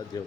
Já deu.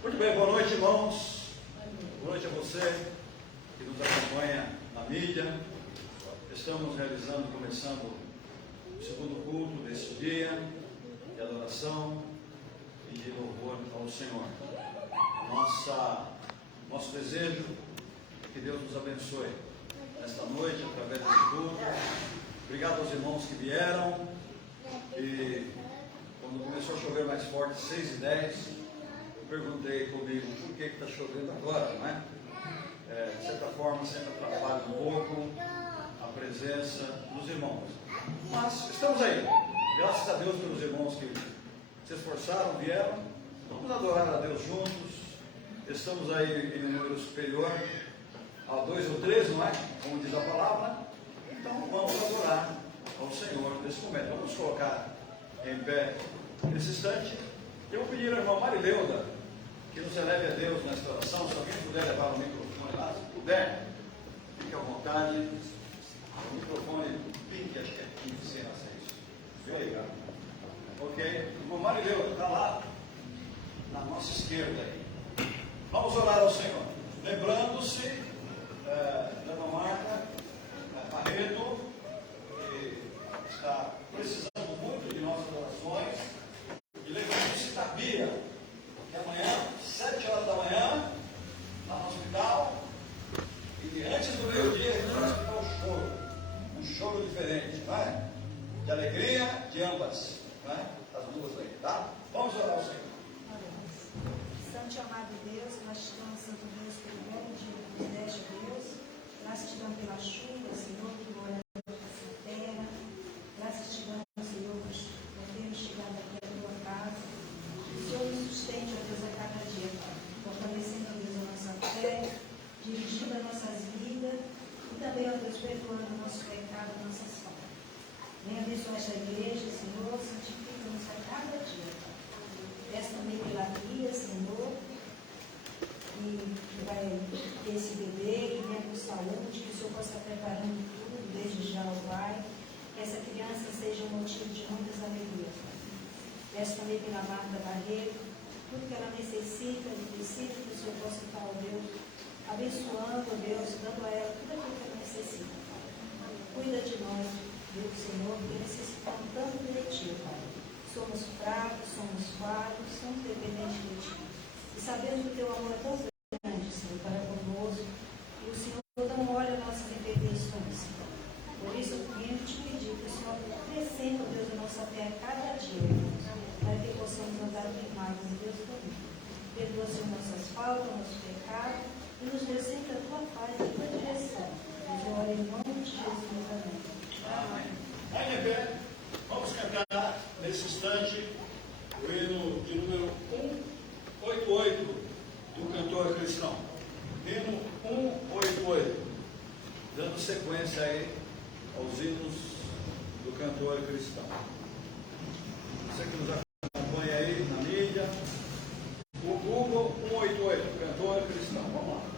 Muito bem, boa noite, irmãos. Boa noite a você que nos acompanha na mídia. Estamos começando o segundo culto deste dia de adoração e de louvor ao Senhor. Nosso desejo é que Deus nos abençoe nesta noite através deste culto. Obrigado aos irmãos que vieram. E quando começou a chover mais forte, 6h10, perguntei comigo por que está chovendo agora, não é? De certa forma sempre atrapalha um pouco a presença dos irmãos. Mas estamos aí, graças a Deus pelos irmãos que se esforçaram, vieram. Vamos adorar a Deus juntos. Estamos aí em um número superior a 2 ou 3, não é? Como diz a palavra. Então vamos adorar ao Senhor nesse momento. Vamos colocar em pé nesse instante. Eu vou pedir à irmã Marileuda que nos eleve a Deus nesta oração. Se alguém puder levar o microfone lá, se puder, fique à vontade. O microfone pique, acho que é 15, sem acesso. Viu aí, cara? Ok? Irmã Marileuda, está lá na nossa esquerda aí. Vamos orar ao Senhor. Lembrando-se da irmã Marta Barreto, que está precisando muito de nossas orações. E lembrando-se da Bia, que amanhã, 7h da manhã, lá no hospital, e antes do meio-dia, a gente vai escutar um choro diferente, não é? De alegria de ambas, não é? As duas aí, tá? Vamos orar ao Senhor. Santo e amado Deus, nós te damos, Santo Deus, pelo bom dia que nos deste, Deus. Graças te damos pela chuva, Senhor, que molha essa terra. Graças te damos, Senhor, por termos chegado aqui à tua casa. Que o Senhor nos sustente, ó Deus, a cada dia, Pai. Fortalecendo, ó Deus, a nossa fé, dirigindo as nossas vidas e também, ó Deus, perdoando o nosso pecado, nossas faltas. Venha abençoar esta igreja, Senhor, santifica-nos a cada dia, Pai. Peço também pela Bia, Senhor, que vai ter esse bebê, que venha com saúde, que o Senhor possa preparando tudo, desde já, ó Pai. Que essa criança seja um motivo de muitas alegrias, Pai. Peço também pela Marta Barreto, tudo que ela necessita, que o Senhor possa estar, ó Deus, abençoando, ó Deus, dando a ela tudo aquilo que ela necessita, Pai. Cuida de nós, Deus, Senhor, que necessitamos tanto de Ti, Pai. Somos fracos, somos falhos, somos dependentes de Ti. E sabemos que o Teu amor é tão grande, Senhor, para conosco, e o Senhor não olha nossas imperfeições, Senhor. Por isso eu venho te pedir que o Senhor acrescente, Deus, a nossa fé a cada dia, Deus, para que possamos andar firmados em Deus também. Perdoa, Senhor, nossas faltas, nossos pecados, e nos dê sempre a Tua paz e a Tua direção. Eu oro em nome de Jesus, amém. Amém. Aí, bebê, vamos cantar nesse instante o hino de número 188 do cantor cristão. Hino 188. Dando sequência aí aos hinos cantor cristão. Você que nos acompanha aí na mídia, o Google 188, cantor cristão. Vamos lá.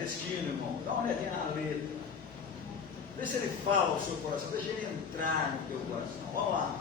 desse hino, irmão, dá uma olhadinha na letra. Vê se ele fala ao seu coração, deixa ele entrar no teu coração. Vamos lá.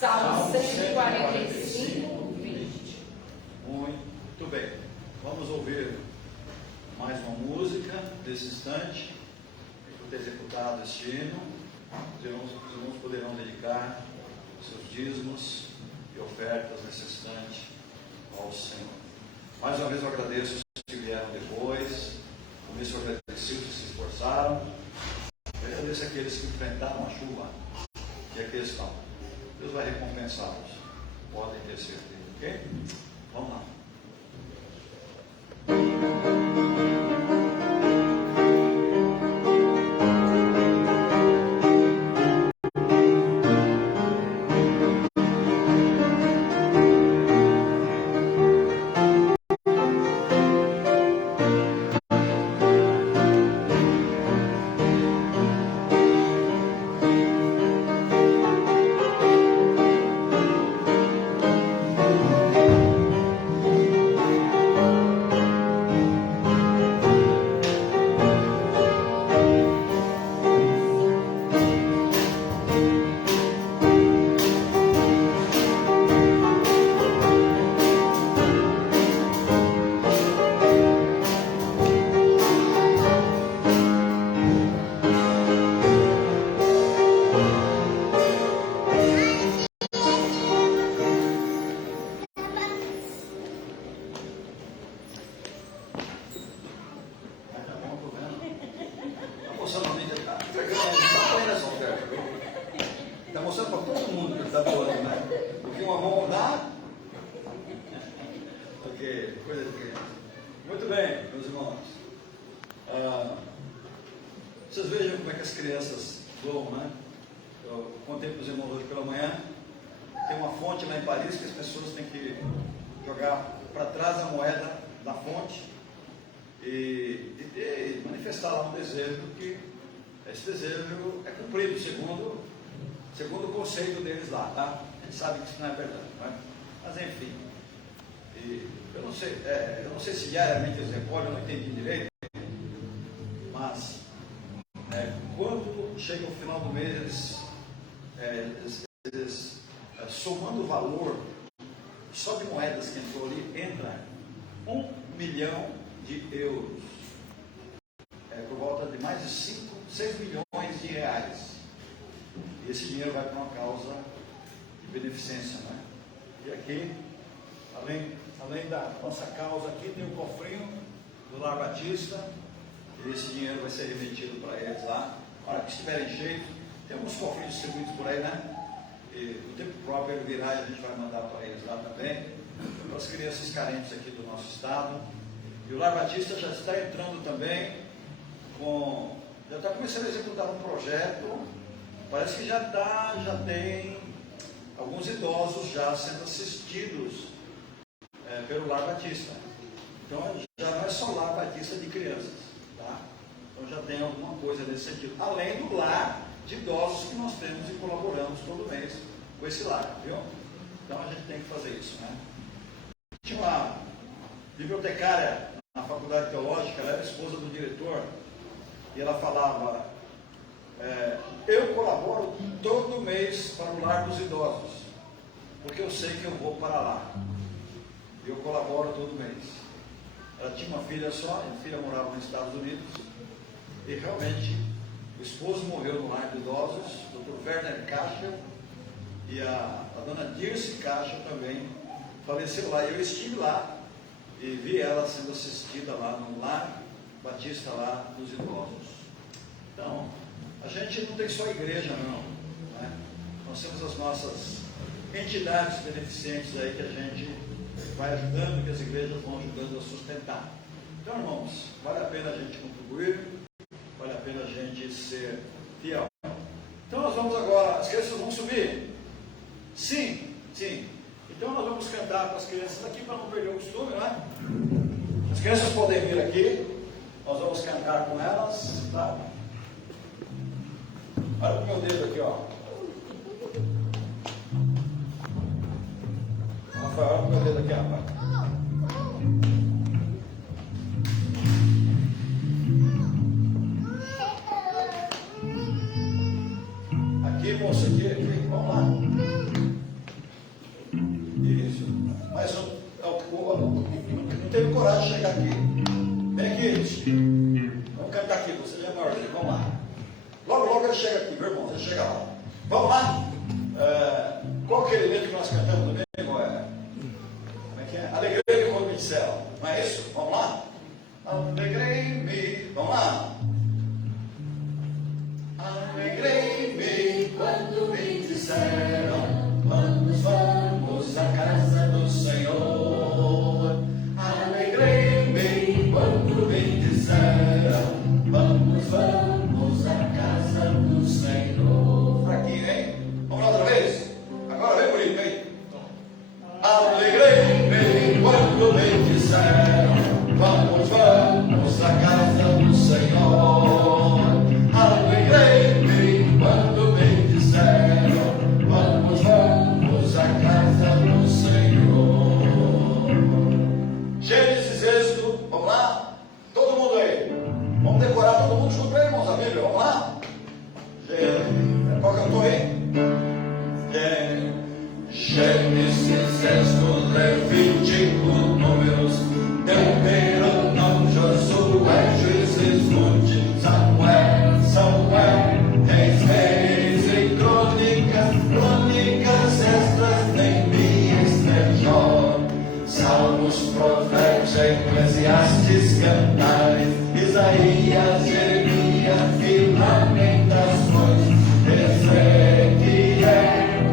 Salmo 145, 20. Muito bem. Vamos ouvir mais uma música desse instante. Por ter executado este hino, os irmãos poderão dedicar seus dízimos e ofertas nesse instante ao Senhor. Mais uma vez eu agradeço os que vieram depois, como isso agradecidos que se esforçaram. Eu agradeço aqueles que enfrentaram a chuva, que aqui estão. Deus vai recompensá-los, podem ter certeza, ok? Vamos lá. Está mostrando para todo mundo que está doando, né? Porque uma mão dá. Ok, coisa de criança. Muito bem, meus irmãos. Vocês vejam como é que as crianças doam, né? Eu contei para os irmãos hoje pela manhã. Tem uma fonte lá em Paris que as pessoas têm que jogar para trás a moeda da fonte e manifestar lá um desejo que esse desejo é cumprido segundo o conceito deles lá, tá? A gente sabe que isso não é verdade, não é? Mas enfim, eu não sei se diariamente eles recolhem, eu não entendi direito, mas quando chega o final do mês, eles somando o valor só de moedas que entrou ali, entra 1 milhão de euros, por volta de mais de 6 milhões de reais. E esse dinheiro vai para uma causa de beneficência, né? E aqui, além da nossa causa, aqui tem o cofrinho do Lar Batista, e esse dinheiro vai ser remetido para eles lá. A hora que estiverem cheios, tem alguns cofrinhos distribuídos por aí, né? E no tempo próprio ele virá e a gente vai mandar para eles lá também, para as crianças carentes aqui do nosso estado. E o Lar Batista já está entrando também já está começando a executar um projeto. Parece que já tem alguns idosos já sendo assistidos pelo Lar Batista. Então já não é só Lar Batista de crianças, tá? Então já tem alguma coisa nesse sentido, além do lar de idosos que nós temos e colaboramos todo mês com esse lar, viu? Então a gente tem que fazer isso, né? Tinha uma bibliotecária na faculdade teológica, ela era esposa do diretor, e ela falava: eu colaboro todo mês para o lar dos idosos, porque eu sei que eu vou para lá. Eu colaboro todo mês. Ela tinha uma filha só, a filha morava nos Estados Unidos, e realmente o esposo morreu no lar de idosos, o Dr. Werner Caixa, e a dona Dirce Caixa também faleceu lá. Eu estive lá e vi ela sendo assistida lá no Lar Batista lá dos idosos. Então, a gente não tem só igreja não, né? Nós temos as nossas entidades beneficentes aí que a gente vai ajudando, que as igrejas vão ajudando a sustentar. Então, irmãos, vale a pena a gente contribuir, vale a pena a gente ser fiel. Então nós vamos agora, as crianças vão subir? Sim, sim. Então nós vamos cantar para as crianças aqui para não perder o costume, não é? As crianças podem vir aqui, nós vamos cantar com elas, tá? Olha o meu dedo aqui, ó. Rafael, olha o meu dedo aqui, rapaz. Aqui, moça, aqui, vamos lá. Isso. Mas não teve coragem de chegar aqui. Vem aqui, gente. Vamos cantar aqui, você já é maiorzinho, vamos lá. Logo ele chega aqui, meu irmão, você chega lá. Vamos lá? Qual que é o elemento que nós cantamos também? Como é que é? disseram: vamos, vamos à casa do Senhor. Alegrei-me quando me disseram: vamos, vamos à casa do Senhor. Fraquinho, hein? Vamos lá outra vez? Agora vem bonito, hein? Alegrei-me quando me disseram: vamos, vamos à casa do Senhor. Alegrei-me quando me disseram: vamos, vamos à casa do Senhor. Gênesis, Êxodo, vamos lá? Todo mundo aí. Vamos decorar todo mundo junto, irmãos, a Bíblia, vamos lá? Qual que eu estou aí? Gênesis, Êxodo, Levítico, Números, Deuteronômio, Josué, Juízes, Ruth, Samuel, Samuel, Reis e Crônicas, Crônicas, Esdras, Neemias, Jó, Salmos, Provérbios, Eclesiastes, Cantares, Isaías, Jeremias e Lamentações, Ezequiel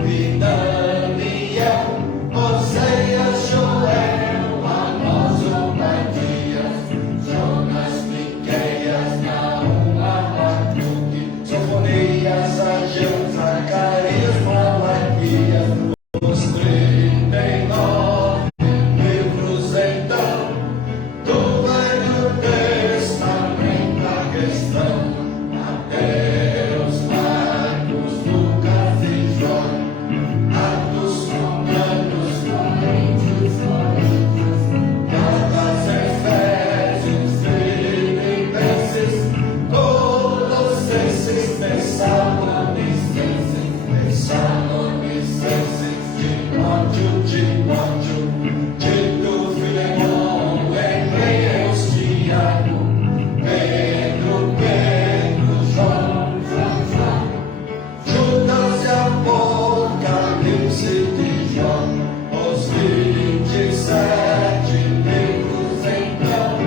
e Daniel, Oséias, Joel, Amós, Obadias, Jonas, Miqueias, Naum, Abacuque, Sofonias, Ageu, Zacarias, Malaquias, os 39 livros então do Velho Testamento, a questão, Mateus, Marcos, Lucas e João, Atos, Romanos, Coríntios, Gálatas, Efésios, Filipenses, Colossenses, Tessalonicenses, Timóteo, Tito, Filemão, Hebreus, Tiago, Pedro, João, Judas e Apocalipse de João, os 27 livros então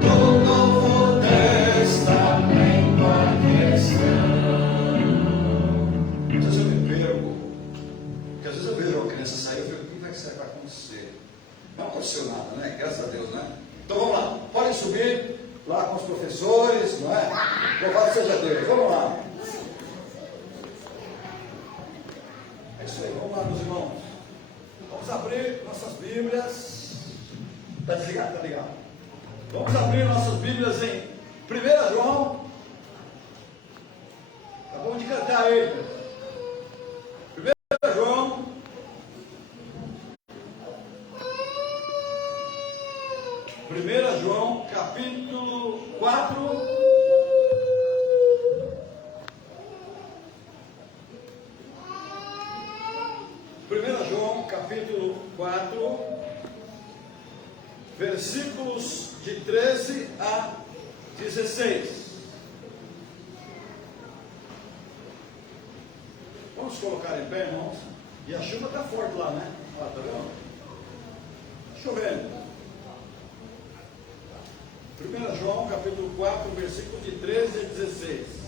do Novo Testamento, a questão. Às vezes eu me perco, porque às vezes eu vejo uma criança sair, eu fico: o que vai acontecer? Não aconteceu nada, né? Graças a Deus, né? Então vamos lá, podem subir lá com os professores, não é? Louvado seja Deus, vamos lá. É isso aí, vamos lá, meus irmãos. Vamos abrir nossas Bíblias. Está desligado? Está ligado? Vamos abrir nossas Bíblias em 1 João. Acabamos de cantar ele. 1 João. 1 João, capítulo 4. João, capítulo 4, versículos de 13 a 16. Vamos colocar em pé, irmãos. E a chuva está forte lá, né? Olha, tá vendo? Está chovendo. 1 João, capítulo 4, versículos de 13 a 16.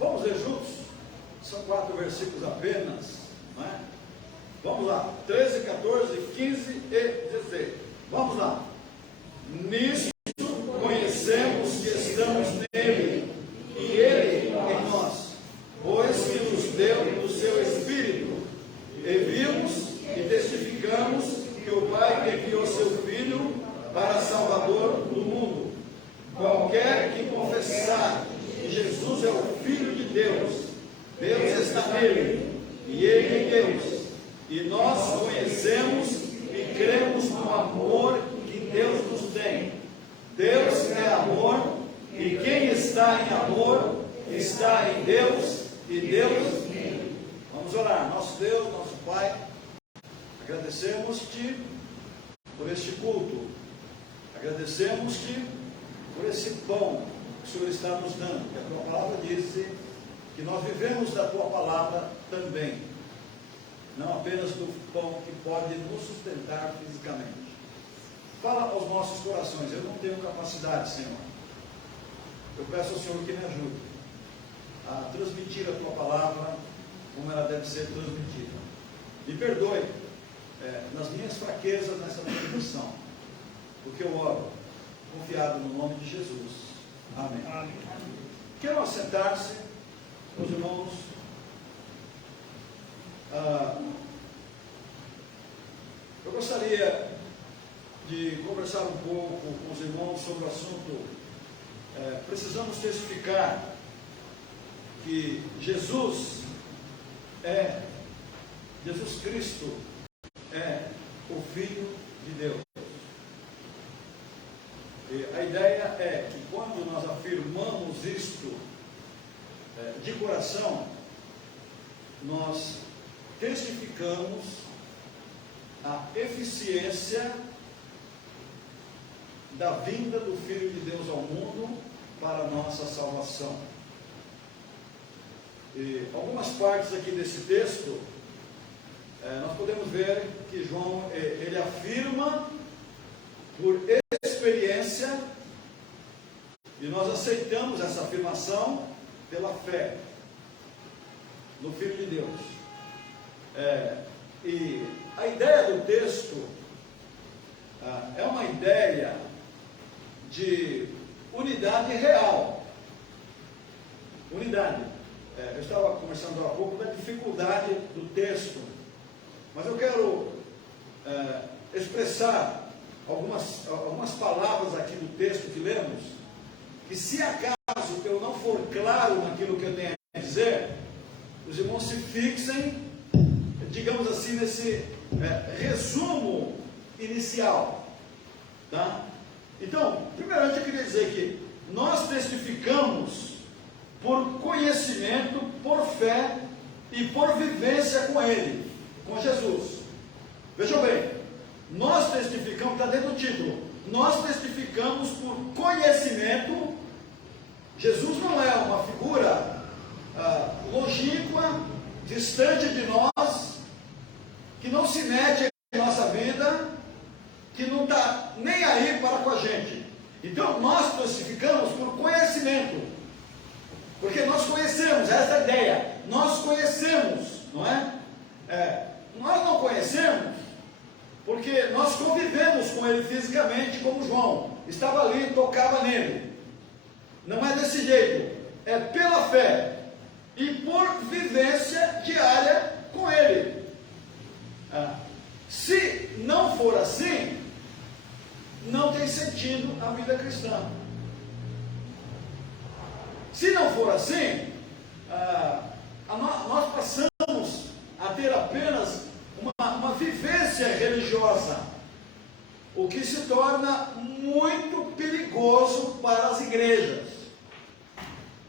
Vamos ler juntos? São 4 versículos apenas, não é? Vamos lá, 13, 14, 15 e 16. Vamos lá. Nisto conhecemos que estamos nele, e ele em nós, pois que nos deu do seu Espírito, e vimos e testificamos que o Pai enviou seu Filho para Salvador do mundo. Qualquer que confessar que Jesus é o Filho de Deus, Deus está nele, e ele em Deus. E nós conhecemos e cremos no amor que Deus nos tem. Deus é amor, e quem está em amor está em Deus, e Deus nele. Vamos orar. Nosso Deus, nosso Pai, agradecemos-te por este culto, agradecemos-te por esse pão que o Senhor está nos dando, que a tua palavra disse que nós vivemos da tua palavra também, não apenas do pão que pode nos sustentar fisicamente. Fala aos nossos corações. Eu não tenho capacidade, Senhor, eu peço ao Senhor que me ajude a transmitir a tua palavra como ela deve ser transmitida. Me perdoe nas minhas fraquezas nessa transmissão, porque eu oro confiado no nome de Jesus. Amém. Amém. Quero assentar-se, meus irmãos. Eu gostaria de conversar um pouco com os irmãos sobre o assunto. Precisamos testificar que Jesus Cristo é o Filho de Deus. E a ideia é que quando nós afirmamos isto de coração, nós testificamos a eficiência da vinda do Filho de Deus ao mundo para a nossa salvação. E algumas partes aqui desse texto, nós podemos ver que João, ele afirma por experiência, e nós aceitamos essa afirmação pela fé no Filho de Deus. E a ideia do texto é uma ideia de unidade real. Unidade. Eu estava conversando há pouco da dificuldade do texto, mas eu quero expressar algumas palavras aqui do texto que lemos, que se acaso eu não for claro naquilo que eu tenho a dizer, os irmãos se fixem, digamos assim, nesse resumo inicial. Tá? Então, primeiramente eu queria dizer que nós testificamos por conhecimento, por fé e por vivência com Ele, com Jesus. Vejam bem, nós testificamos, está dentro do título, nós testificamos por conhecimento. Jesus não é uma figura longínqua, distante de nós, que não se mete em nossa vida, que não está nem aí para com a gente. Então nós testificamos por conhecimento, porque nós conhecemos, essa é a ideia, nós conhecemos, não é? Nós não conhecemos porque nós convivemos com ele fisicamente, como João estava ali, tocava nele. Não é desse jeito, é pela fé e por vivência diária com ele. Se não for assim, não tem sentido a vida cristã. Se não for assim, nós passamos a ter apenas uma vivência religiosa, o que se torna muito perigoso para as igrejas.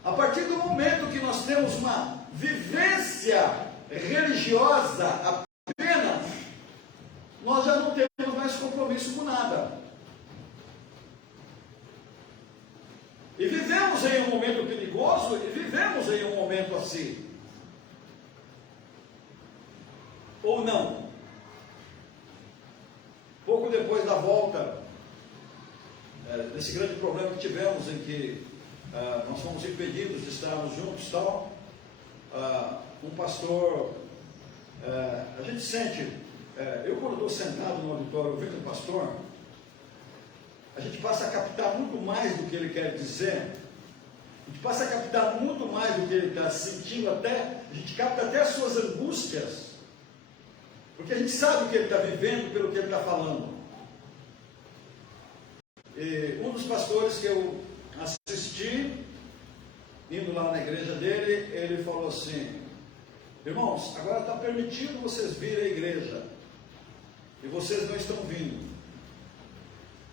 A partir do momento que nós temos uma vivência religiosa apenas, nós já não temos mais compromisso com nada. E vivemos em um momento perigoso, e vivemos em um momento assim. Ou não? Pouco depois da volta desse grande problema que tivemos, em que nós fomos impedidos de estarmos juntos e tal, um pastor, a gente sente, eu quando estou sentado no auditório ouvindo o pastor, a gente passa a captar muito mais do que ele quer dizer, a gente passa a captar muito mais do que ele está sentindo, a gente capta até as suas angústias, porque a gente sabe o que ele está vivendo pelo que ele está falando. E um dos pastores que eu assisti, indo lá na igreja dele, ele falou assim: irmãos, agora está permitido vocês virem à igreja, e vocês não estão vindo.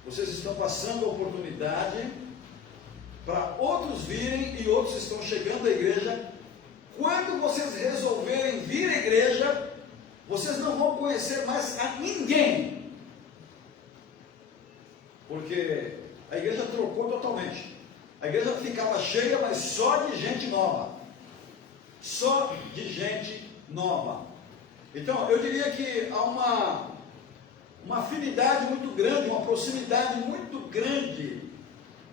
Vocês estão passando a oportunidade para outros virem, e outros estão chegando à igreja. Quando vocês resolverem vir à igreja, vocês não vão conhecer mais a ninguém, porque a igreja trocou totalmente. A igreja ficava cheia, mas só de gente nova. Só de gente nova. Então, eu diria que há uma afinidade muito grande, uma proximidade muito grande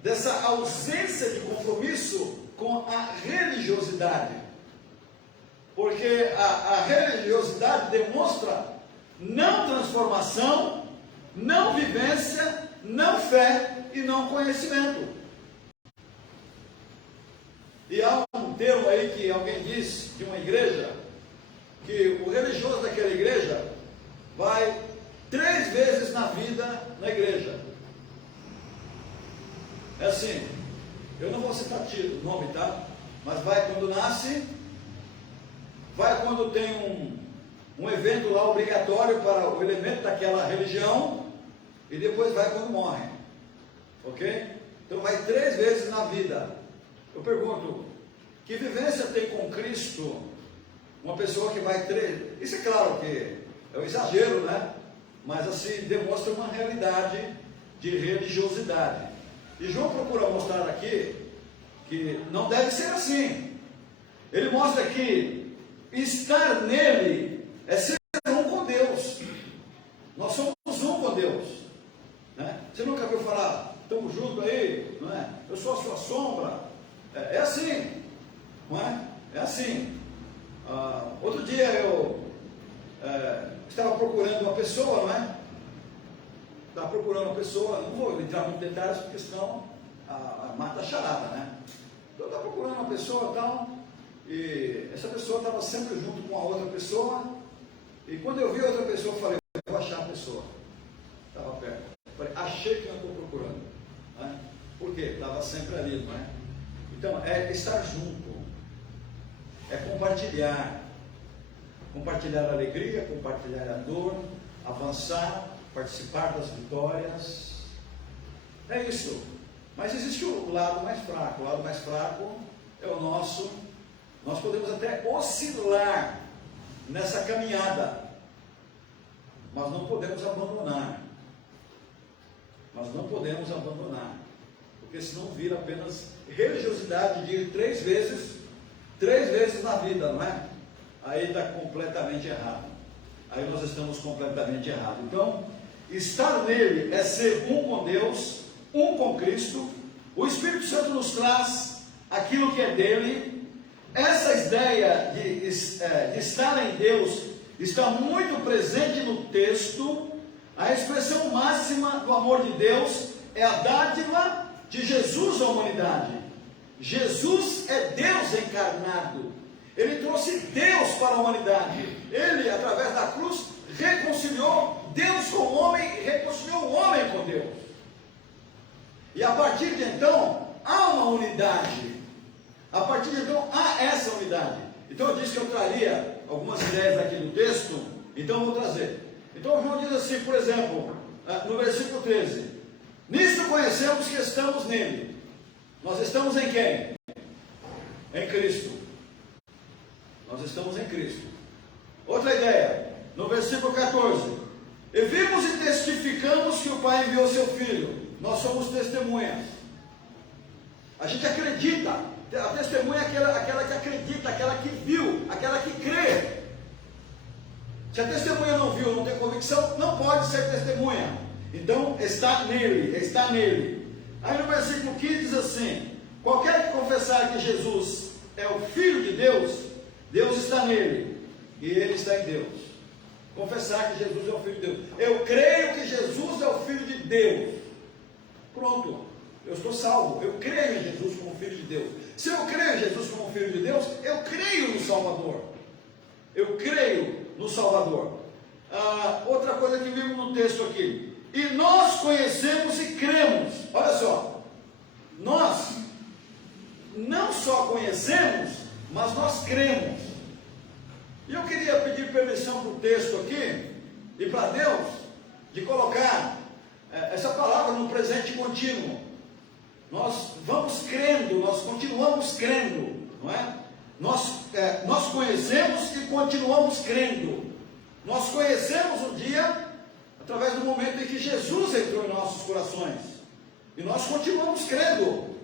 dessa ausência de compromisso com a religiosidade. Porque a religiosidade demonstra não transformação, não vivência, não fé e não conhecimento. E há um termo aí que alguém diz de uma igreja, que o religioso daquela igreja vai 3 vezes na vida na igreja. É assim, eu não vou citar o nome, tá? Mas vai quando nasce, vai quando tem um evento lá obrigatório para o elemento daquela religião, e depois vai quando morre. Ok? Então vai 3 vezes na vida. Eu pergunto, que vivência tem com Cristo uma pessoa que vai 3? Isso é claro que é um exagero, né? Mas assim, demonstra uma realidade de religiosidade. E João procura mostrar aqui que não deve ser assim. Ele mostra que estar nele é ser um com Deus. Nós somos um com Deus, né? Você nunca viu falar, estamos juntos aí, não é? Eu sou a sua sombra. É assim, não é? É assim. Outro dia eu estava procurando uma pessoa, não é? Estava procurando uma pessoa, não vou entrar muito em detalhes, porque senão mata a charada, né? Então eu estava procurando uma pessoa e tal, e essa pessoa estava sempre junto com a outra pessoa, e quando eu vi a outra pessoa, eu falei, eu vou achar a pessoa. Estava perto. Falei, achei que não estou procurando. Né? Por quê? Estava sempre ali, não é? Então, é estar junto, é compartilhar a alegria, compartilhar a dor, avançar, participar das vitórias. É isso. Mas existe o lado mais fraco. O lado mais fraco é o nosso. Nós podemos até oscilar nessa caminhada, mas não podemos abandonar. Porque senão vira apenas religiosidade de ir 3 vezes na vida, não é? Aí está completamente errado. Aí nós estamos completamente errados. Então, estar nele é ser um com Deus, um com Cristo. O Espírito Santo nos traz aquilo que é dele. Essa ideia de estar em Deus está muito presente no texto. A expressão máxima do amor de Deus é a dádiva de Jesus à humanidade. Jesus é Deus encarnado. Ele trouxe Deus para a humanidade. Ele, através da cruz, reconciliou Deus com o homem e reconciliou o homem com Deus. E a partir de então, há uma unidade. A partir de então, há essa unidade. Então eu disse que eu traria algumas ideias aqui do texto, então eu vou trazer. Então João diz assim, por exemplo, no versículo 13: nisto conhecemos que estamos nele. Nós estamos em quem? Em Cristo. Nós estamos em Cristo. Outra ideia, no versículo 14: e vimos e testificamos que o Pai enviou seu Filho. Nós somos testemunhas. A gente acredita. A testemunha é aquela que acredita, aquela que viu, aquela que crê. Se a testemunha não viu, não tem convicção, não pode ser testemunha. Então, está nele, está nele. Aí no versículo 15 diz assim: qualquer que confessar que Jesus é o Filho de Deus, Deus está nele e ele está em Deus. Confessar que Jesus é o Filho de Deus. Eu creio que Jesus é o Filho de Deus. Pronto, eu estou salvo. Eu creio em Jesus como Filho de Deus. Se eu creio em Jesus como Filho de Deus, eu creio no Salvador. Eu creio no Salvador. Outra coisa que vimos no texto aqui: e nós conhecemos e cremos. Olha só, nós não só conhecemos, mas nós cremos. E eu queria pedir permissão para o texto aqui e para Deus de colocar essa palavra no presente contínuo. Nós vamos crendo, nós continuamos crendo, não é? Nós conhecemos e continuamos crendo. Nós conhecemos o dia através do momento em que Jesus entrou em nossos corações. E nós continuamos crendo.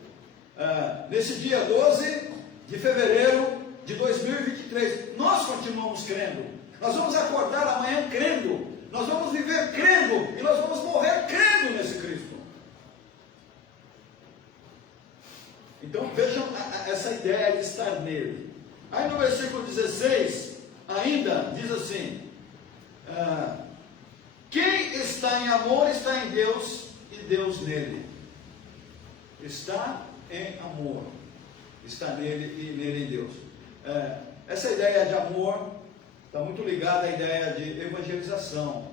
Nesse dia 12 de fevereiro de 2023, nós continuamos crendo. Nós vamos acordar amanhã crendo. Nós vamos viver crendo. E nós vamos morrer crendo nesse Cristo. Então vejam essa ideia de estar nele. Aí no versículo 16, ainda diz assim: quem está em amor está em Deus e Deus nele. Está em amor, está nele e nele em Deus. Essa ideia de amor está muito ligada à ideia de evangelização.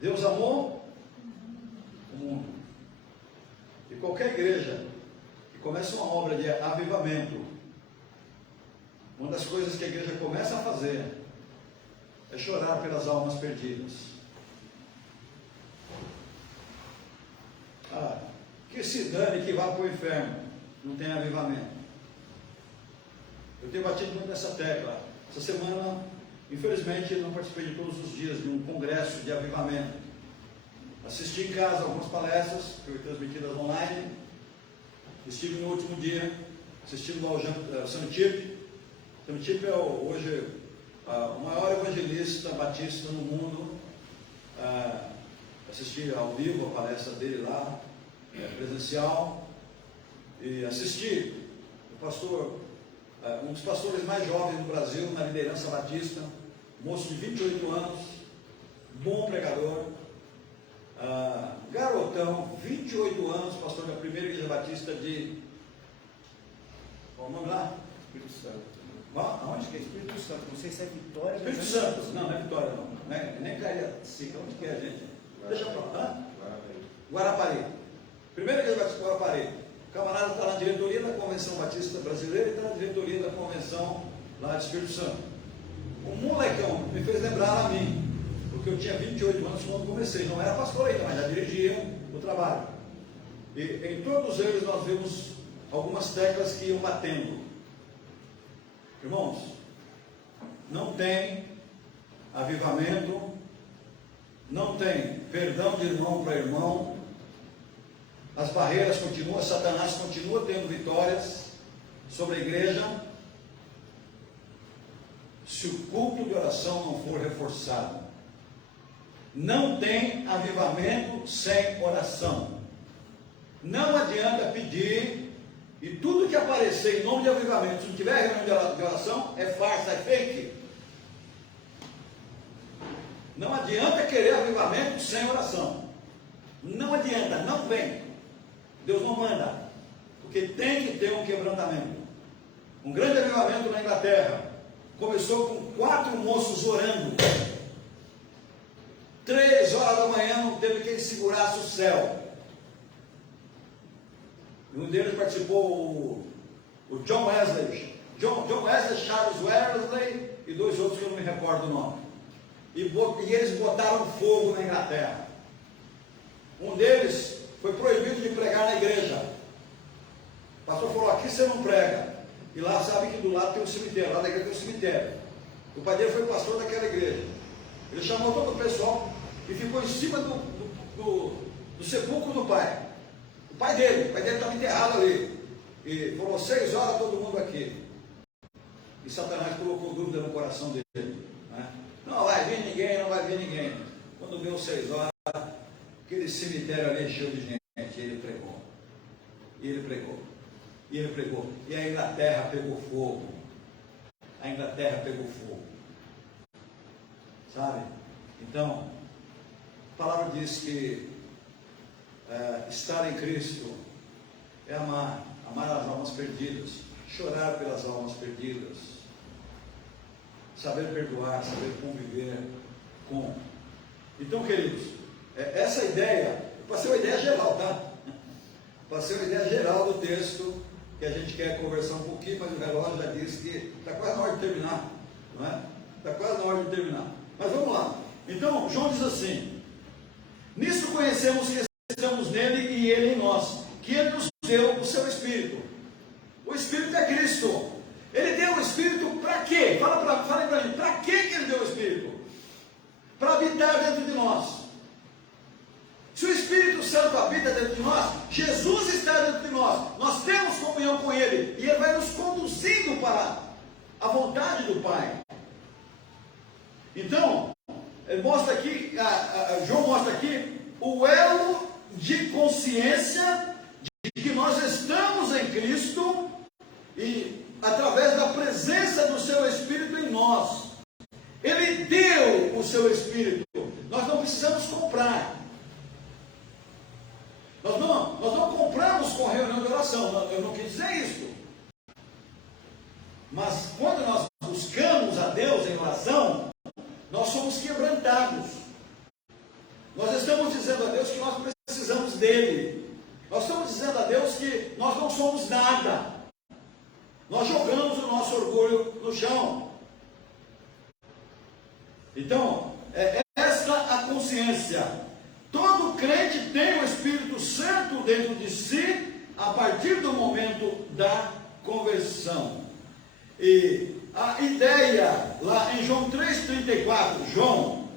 Deus amou o mundo. E qualquer igreja que começa uma obra de avivamento, uma das coisas que a igreja começa a fazer é chorar pelas almas perdidas. Que se dane, que vá para o inferno, não tem avivamento. Eu tenho batido muito nessa tecla. Essa semana, infelizmente, não participei de todos os dias de um congresso de avivamento. Assisti em casa algumas palestras, que foram transmitidas online. Estive no último dia assistindo ao Sam Chip. Sam Chip é hoje o maior evangelista batista no mundo. Assisti ao vivo a palestra dele lá, presencial. E assisti o pastor, um dos pastores mais jovens do Brasil na liderança batista, moço de 28 anos, bom pregador, garotão, 28 anos, pastor da primeira igreja batista de... Qual o nome lá? Espírito Santo. Aonde que é? Espírito Santo, não sei se é Vitória. Espírito Santo. Não é Vitória não. Nem Cariacica. Onde que é, gente? Deixa eu falar. Guarapari. Primeira igreja batista de Guarapari. O camarada está na diretoria da Convenção Batista Brasileira e está na diretoria da Convenção lá de Espírito Santo. Um molecão me fez lembrar a mim, porque eu tinha 28 anos quando comecei. Não era pastor ainda, mas já dirigia o trabalho. E em todos eles nós vimos algumas teclas que iam batendo. Irmãos, não tem avivamento, não tem perdão de irmão para irmão, as barreiras continuam, Satanás continua tendo vitórias sobre a igreja, se o culto de oração não for reforçado. Não tem avivamento sem oração. Não adianta pedir, e tudo que aparecer em nome de avivamento, se não tiver reunião de oração, é farsa, é fake. Não adianta querer avivamento sem oração. Não adianta, não vem. Deus não manda. Porque tem que ter um quebrantamento. Um grande avivamento na Inglaterra começou com 4 moços orando. 3 horas da manhã não teve quem segurasse o céu. E um deles participou o John Wesley. John Wesley, Charles Wesley e 2 outros que eu não me recordo o nome. E eles botaram fogo na Inglaterra. Um deles foi proibido de pregar na igreja. O pastor falou: aqui você não prega. E lá sabe que do lado tem um cemitério, lá da igreja tem um cemitério. O pai dele foi pastor daquela igreja. Ele chamou todo o pessoal e ficou em cima do sepulcro do pai. O pai dele estava enterrado ali. E falou: 6 horas todo mundo aqui. E Satanás colocou dúvida no coração dele. Né? Não vai vir ninguém, não vai vir ninguém. Quando deu 6 horas, aquele cemitério ali encheu de gente. E ele pregou. E ele pregou. E ele pregou. E a Inglaterra pegou fogo. A Inglaterra pegou fogo. Sabe? Então, a palavra diz que estar em Cristo é amar as almas perdidas, chorar pelas almas perdidas, saber perdoar, saber conviver com. Então, queridos, essa ideia, eu passei uma ideia geral, tá? Passei uma ideia geral do texto, que a gente quer conversar um pouquinho, mas o relógio já disse que está quase na hora de terminar, não é? Está quase na hora de terminar. Mas vamos lá. Então, João diz assim: nisso conhecemos que estamos nele e ele em nós, que ele nos deu o seu Espírito. O Espírito é Cristo. Ele deu o Espírito para quê? Fala para mim, para que ele deu o Espírito? Para habitar dentro de nós. Se o Espírito Santo habita dentro de nós, Jesus está dentro de nós, nós temos comunhão com Ele, e Ele vai nos conduzindo para a vontade do Pai. Então, ele mostra aqui, João mostra aqui o elo de consciência de que nós estamos em Cristo e através da presença do seu Espírito em nós. Ele deu o seu Espírito. Nós não precisamos comprar. Nós não compramos com reunião de oração. Eu não quis dizer isso. Mas quando nós buscamos a Deus em oração, nós somos quebrantados. Nós estamos dizendo a Deus que nós precisamos dele. Nós estamos dizendo a Deus que nós não somos nada. Nós jogamos o nosso orgulho no chão. Então, é esta a consciência. Todo crente tem o Espírito Santo dentro de si a partir do momento da conversão. E a ideia lá em João 3,34, João,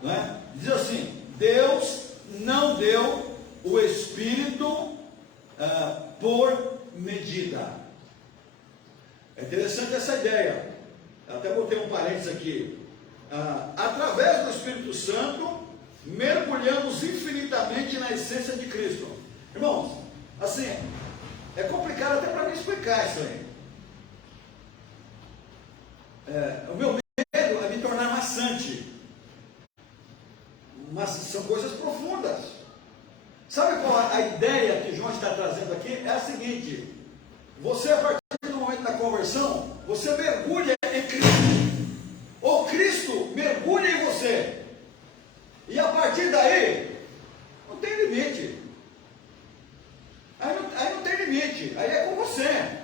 né, diz assim: Deus não deu o Espírito por medida. É interessante essa ideia. Eu até botei um parênteses aqui. Através do Espírito Santo, mergulhamos infinitamente na essência de Cristo. Irmãos, assim, é complicado até para mim explicar isso aí. O meu medo é me tornar maçante. Mas são coisas profundas. Sabe qual a ideia que João está trazendo aqui? É a seguinte: você, a partir do momento da conversão, você mergulha em Cristo. Ou Cristo mergulha em você. E a partir daí, não tem limite. Aí não tem limite. Aí é com você.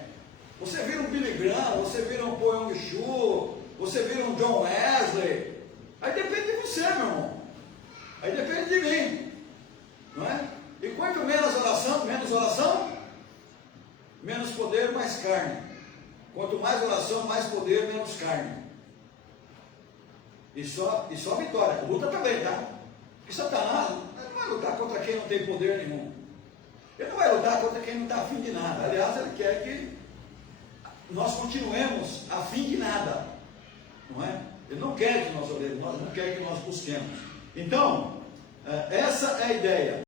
Você vira um Billy Graham, você vira um Paul Young-Chu, você vira um John Wesley. Aí depende de você, meu irmão. Aí depende de mim. Não é? E quanto menos oração, menos poder, mais carne. Quanto mais oração, mais poder, menos carne. E só vitória. Luta também, tá? Porque Satanás não vai lutar contra quem não tem poder nenhum. Ele não vai lutar contra quem não está afim de nada. Aliás, ele quer que nós continuemos afim de nada. Não é? Ele não quer que nós oremos, não quer que nós busquemos. Então, essa é a ideia.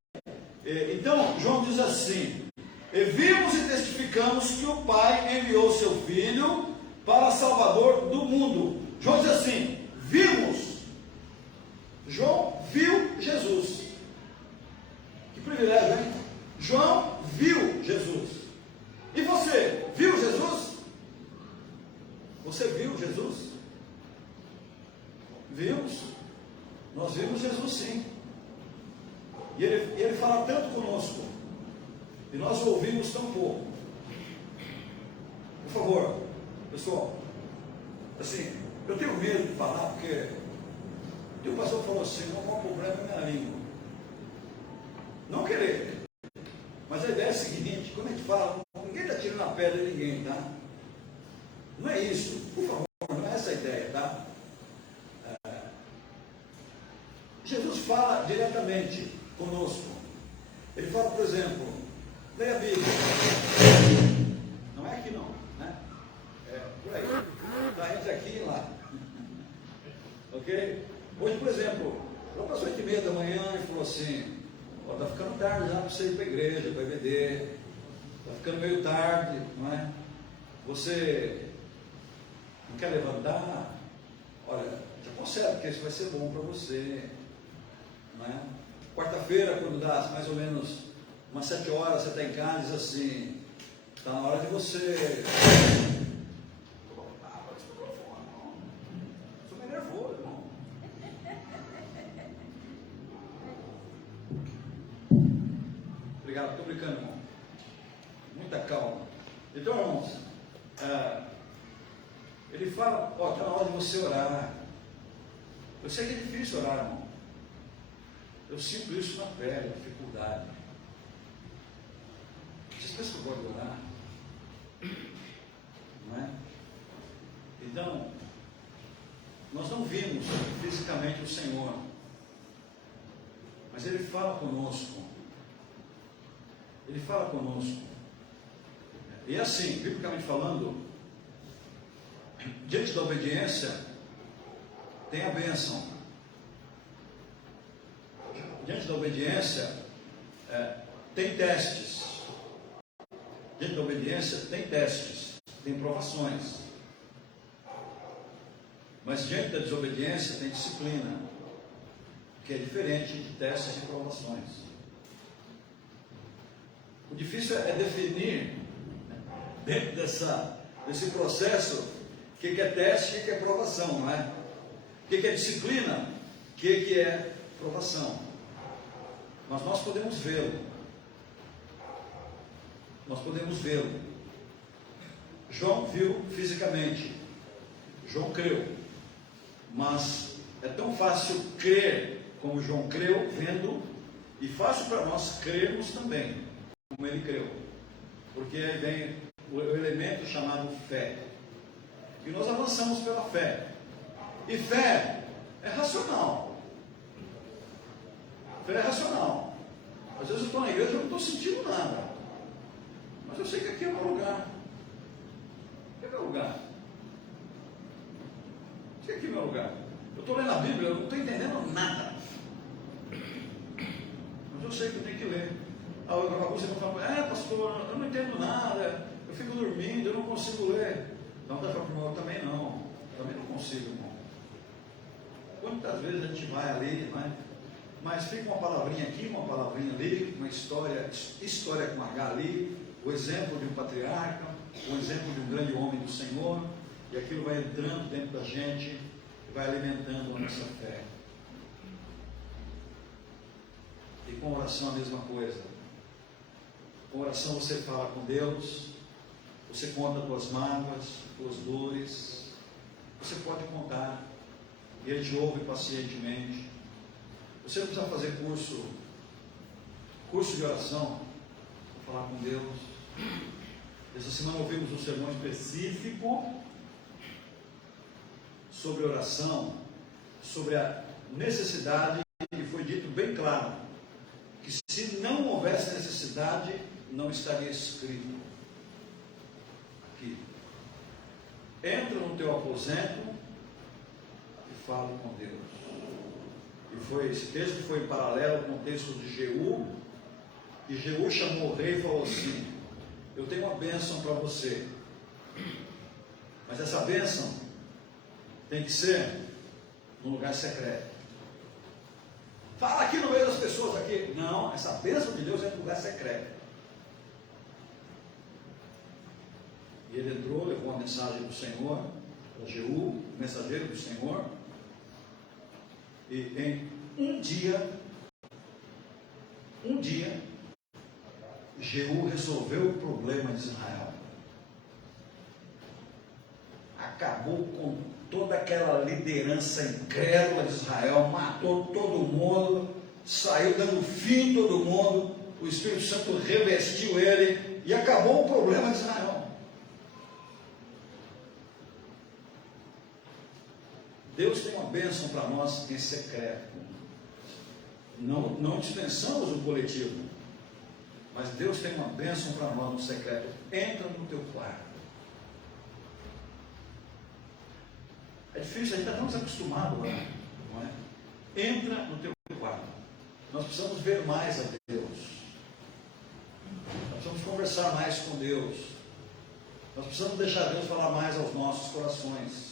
Então, João diz assim: vimos e testificamos que o Pai enviou seu Filho para Salvador do mundo. João diz assim: vimos. João viu Jesus. Que privilégio, hein? João viu Jesus. E você, viu Jesus? Você viu Jesus? Vimos. Nós vimos Jesus, sim. E ele fala tanto conosco. E nós o ouvimos tão pouco. Por favor, pessoal, assim, eu tenho medo de falar, porque o pastor falou assim: não, o problema é minha língua. Não querer. Mas a ideia é a seguinte: quando a gente fala, ninguém está tirando a pedra de ninguém, tá? Não é isso, por favor, não é essa a ideia, tá? Jesus fala diretamente conosco. Ele fala, por exemplo, leia a Bíblia. Não é aqui não, né? É por aí. Está entre aqui e lá. Ok? Hoje, por exemplo, ela passou 8h30 da manhã e falou assim: está ficando tarde já para você ir para a igreja, para EBD. Está ficando meio tarde, não é? Você não quer levantar? Olha, já consegue, porque isso vai ser bom para você. Não é? Quarta-feira, quando dá mais ou menos umas 7 horas, você está em casa e diz assim: está na hora de você. Sou meio nervoso, irmão. Obrigado, estou brincando, irmão. Muita calma. Então, irmãos, ele fala: ó, está na hora de você orar. Eu sei que é difícil orar, irmão. Eu sinto isso na pele, a dificuldade. Vocês pensam que eu gosto de orar? Não é? Então, nós não vimos fisicamente o Senhor, mas Ele fala conosco. Ele fala conosco. E assim, biblicamente falando, diante da obediência, tem a bênção. Diante da obediência, tem testes. Diante da obediência tem testes, tem provações. Mas diante da desobediência tem disciplina, que é diferente de testes e provações. O difícil é definir, dentro desse processo, o que é teste e o que é provação, não é? O que é disciplina, o que é provação. Mas nós podemos vê-lo. Nós podemos vê-lo. João viu fisicamente. João creu. Mas é tão fácil crer como João creu, vendo, e fácil para nós crermos também, como ele creu. Porque aí vem o elemento chamado fé. E nós avançamos pela fé. E fé é racional. Fé é racional. Às vezes eu estou na igreja e não estou sentindo nada. Mas eu sei que aqui é o meu lugar. Aqui é o meu lugar. Aqui é o meu lugar. Eu estou lendo a Bíblia, eu não estou entendendo nada. Mas eu sei que eu tenho que ler. Alguns irmãos falam, pastor, eu não entendo nada, eu fico dormindo, eu não consigo ler. Então, eu também não. Também não consigo, irmão. Quantas vezes a gente vai ali, mas fica uma palavrinha aqui, uma palavrinha ali, uma história com H ali, o exemplo de um patriarca, o exemplo de um grande homem do Senhor, e aquilo vai entrando dentro da gente e vai alimentando a nossa fé. E com oração a mesma coisa. Com oração você fala com Deus, você conta tuas mágoas, tuas dores, você pode contar, e Ele te ouve pacientemente. Você não precisa fazer curso de oração, para falar com Deus. Essa semana ouvimos um sermão específico sobre oração, sobre a necessidade, e foi dito bem claro, que se não houvesse necessidade, não estaria escrito aqui. Entra no teu aposento e fala com Deus. E esse texto foi em paralelo com o texto de Jeú, e Jeú chamou o rei e falou assim: eu tenho uma bênção para você, mas essa bênção tem que ser num lugar secreto. Fala aqui no meio das pessoas aqui. Não, essa bênção de Deus é num lugar secreto. E ele entrou, levou a mensagem do Senhor para Jeú, o mensageiro do Senhor, e em um dia, Jeú resolveu o problema de Israel. Acabou com toda aquela liderança incrédula de Israel, matou todo mundo, saiu dando fim em todo mundo, o Espírito Santo revestiu ele e acabou o problema de Israel. Deus tem uma bênção para nós em secreto. Não dispensamos o coletivo, mas Deus tem uma bênção para nós no secreto. Entra no teu quarto. É difícil, a gente está tão desacostumado, não é? Entra no teu quarto. Nós precisamos ver mais a Deus. Nós precisamos conversar mais com Deus. Nós precisamos deixar Deus falar mais aos nossos corações.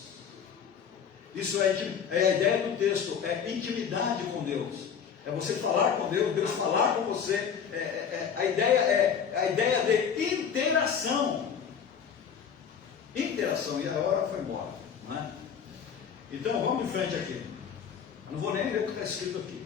Isso é a ideia do texto, é intimidade com Deus. É você falar com Deus, Deus falar com você. A ideia é a ideia de interação. Interação, e a hora foi embora, não é? Então vamos em frente aqui. Eu não vou nem ler o que está escrito aqui.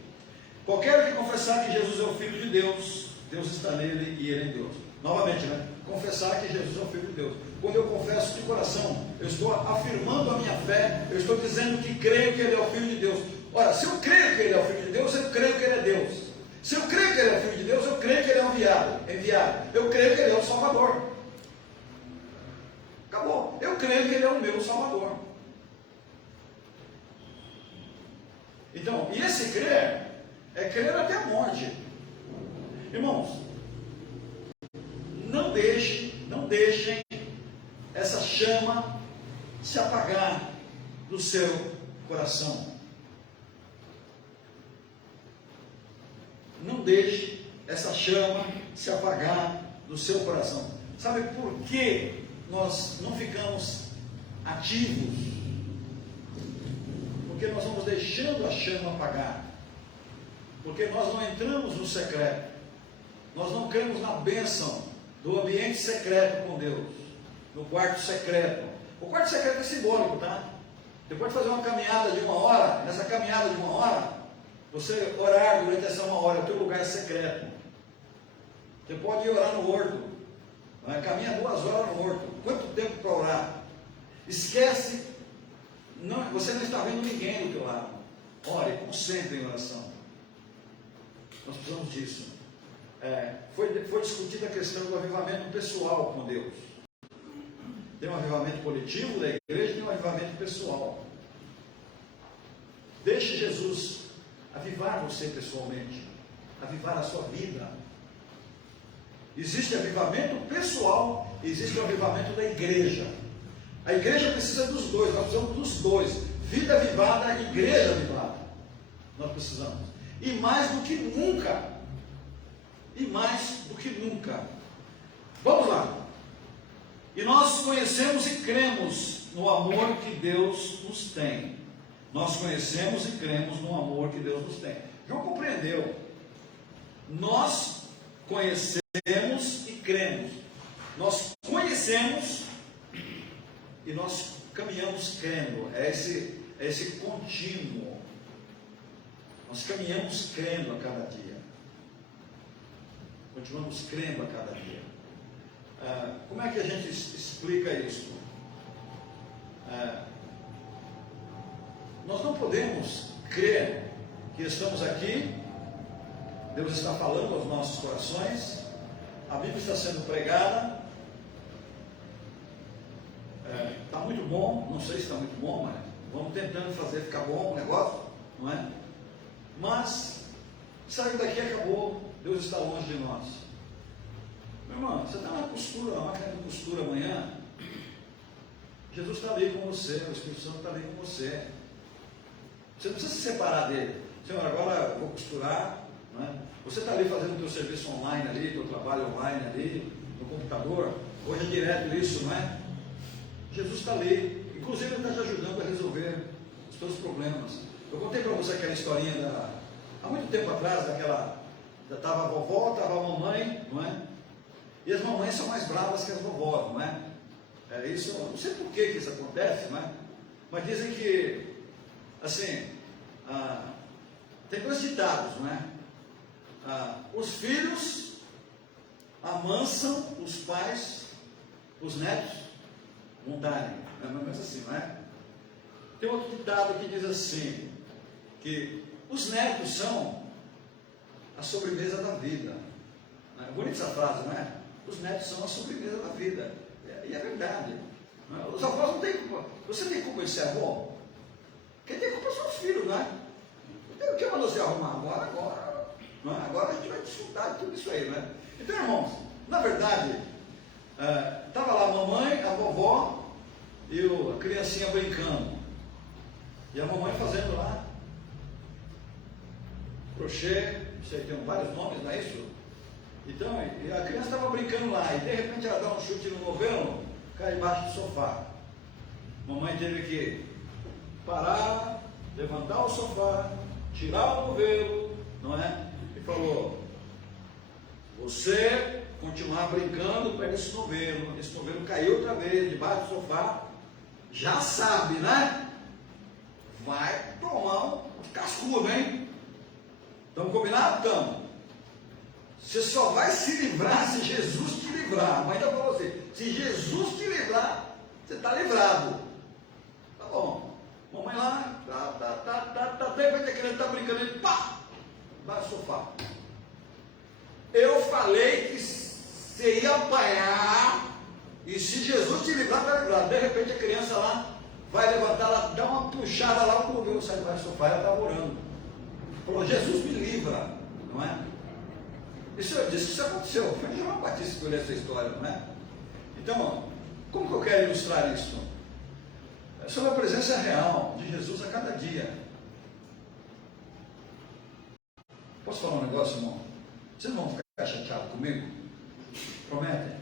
Qualquer que confessar que Jesus é o Filho de Deus, Deus está nele e ele em Deus. Novamente, né? Confessar que Jesus é o Filho de Deus. Quando eu confesso de coração, eu estou afirmando a minha fé, eu estou dizendo que creio que Ele é o Filho de Deus. Ora, se eu creio que Ele é o Filho de Deus, eu creio que Ele é Deus. Se eu creio que Ele é o Filho de Deus, eu creio que Ele é enviado. Eu creio que Ele é o Salvador. Acabou. Eu creio que Ele é o meu Salvador. Então, e esse crer é crer até a morte. Irmãos, não deixem essa chama se apagar do seu coração. Não deixe essa chama se apagar do seu coração. Sabe por que nós não ficamos ativos? Porque nós vamos deixando a chama apagar. Porque nós não entramos no secreto. Nós não cremos na bênção do ambiente secreto com Deus. No quarto secreto. O quarto secreto é simbólico, tá? Você pode fazer uma caminhada de 1 hora. Nessa caminhada de 1 hora, você orar durante essa 1 hora. É o teu lugar secreto. Você pode ir orar no horto. Caminha 2 horas no horto. Quanto tempo para orar? Esquece. Não, você não está vendo ninguém do teu lado. Ore, concentre em oração. Nós precisamos disso. Foi discutida a questão do avivamento pessoal com Deus. Tem um avivamento coletivo da igreja e tem um avivamento pessoal. Deixe Jesus avivar você pessoalmente, avivar a sua vida. Existe avivamento pessoal e existe o avivamento da igreja. A igreja precisa dos dois, nós precisamos dos dois. Vida avivada, igreja avivada. Nós precisamos. E mais do que nunca. E mais do que nunca. Vamos lá. E nós conhecemos e cremos no amor que Deus nos tem. Nós conhecemos e cremos no amor que Deus nos tem. João compreendeu. Nós conhecemos e cremos. Nós conhecemos e nós caminhamos crendo. É esse contínuo. Nós caminhamos crendo a cada dia. Continuamos crendo a cada dia. Como é que a gente explica isso? Nós não podemos crer que estamos aqui, Deus está falando aos nossos corações, a Bíblia está sendo pregada, está muito bom, não sei se está muito bom, mas vamos tentando fazer ficar bom o negócio, não é? Mas saiu daqui e acabou, Deus está longe de nós. Meu irmão, você está na costura, na máquina de costura amanhã, Jesus está ali com você, o Espírito Santo está ali com você. Você não precisa se separar dele. Senhor, agora eu vou costurar, não é? Você está ali fazendo o teu serviço online ali, teu trabalho online ali, no computador, hoje é direto isso, não é? Jesus está ali, inclusive ele está te ajudando a resolver os teus problemas. Eu contei para você aquela historinha há muito tempo atrás, estava a vovó, estava a mamãe, não é? E as mamães são mais bravas que as vovós, não é? Isso, eu não sei por que isso acontece, não é? Mas dizem que, assim, tem 2 ditados, não é? Os filhos amansam os pais, os netos montarem. É mais ou menos assim, não é? Tem outro ditado que diz assim, que os netos são a sobremesa da vida. É bonita essa frase, não é? Os netos são a sobremesa da vida. E é verdade. Não é? Os avós não têm culpa. Você tem culpa de ser avô? Quem tem culpa são os filhos, não é? Então, o que mandou você arrumar agora? Não é? Agora a gente vai desfrutar de tudo isso aí, não é? Então, irmãos, na verdade, estava lá a mamãe, a vovó e a criancinha brincando. E a mamãe fazendo lá crochê, não sei, tem vários nomes, não é isso? Então, e a criança estava brincando lá, e de repente ela dá um chute no novelo, cai embaixo do sofá. Mamãe teve que parar, levantar o sofá, tirar o novelo, não é? E falou, você continuar brincando, pega esse novelo caiu outra vez, debaixo do sofá, já sabe, né? Vai tomar um cascudo, hein? Estamos combinados? Estamos. Você só vai se livrar se Jesus te livrar. A mãe ainda falou assim, se Jesus te livrar, você está livrado. Tá bom. Mamãe lá, de repente a criança está brincando, ele pá, vai no sofá. Eu falei que você ia apanhar, e se Jesus te livrar, está livrado. De repente a criança lá vai levantar, ela dá uma puxada lá, o novelo sai debaixo do sofá, ela está orando. Falou, Jesus me livra, não é? Isso eu disse que isso aconteceu. Foi João Batista que escolheu essa história, não é? Então, como que eu quero ilustrar isso? É sobre a presença real de Jesus a cada dia. Posso falar um negócio, irmão? Vocês não vão ficar chateados comigo? prometem?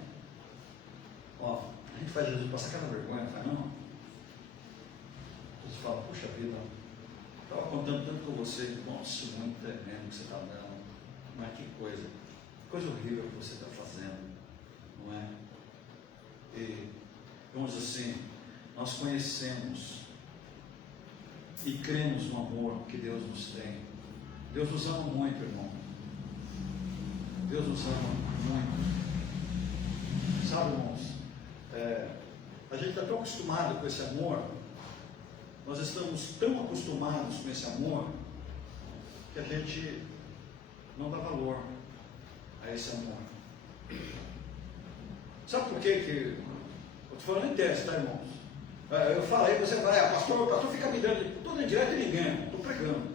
Ó, a gente faz Jesus passar cada vergonha, faz não? Jesus fala, puxa vida, estava contando tanto com você, nossa, muito tremendo que você está dando, mas que coisa horrível que você está fazendo, não é? E, vamos dizer assim, nós conhecemos e cremos no amor que Deus nos tem. Deus nos ama muito, irmão. Deus nos ama muito. Sabe, irmãos, a gente está tão acostumado com esse amor, nós estamos tão acostumados com esse amor, que a gente não dá valor a esse amor. Sabe por quê que eu estou falando em teste, tá, irmãos? Eu falei, você vai, pastor, o pastor fica me dando toda indireta e ninguém, estou pregando.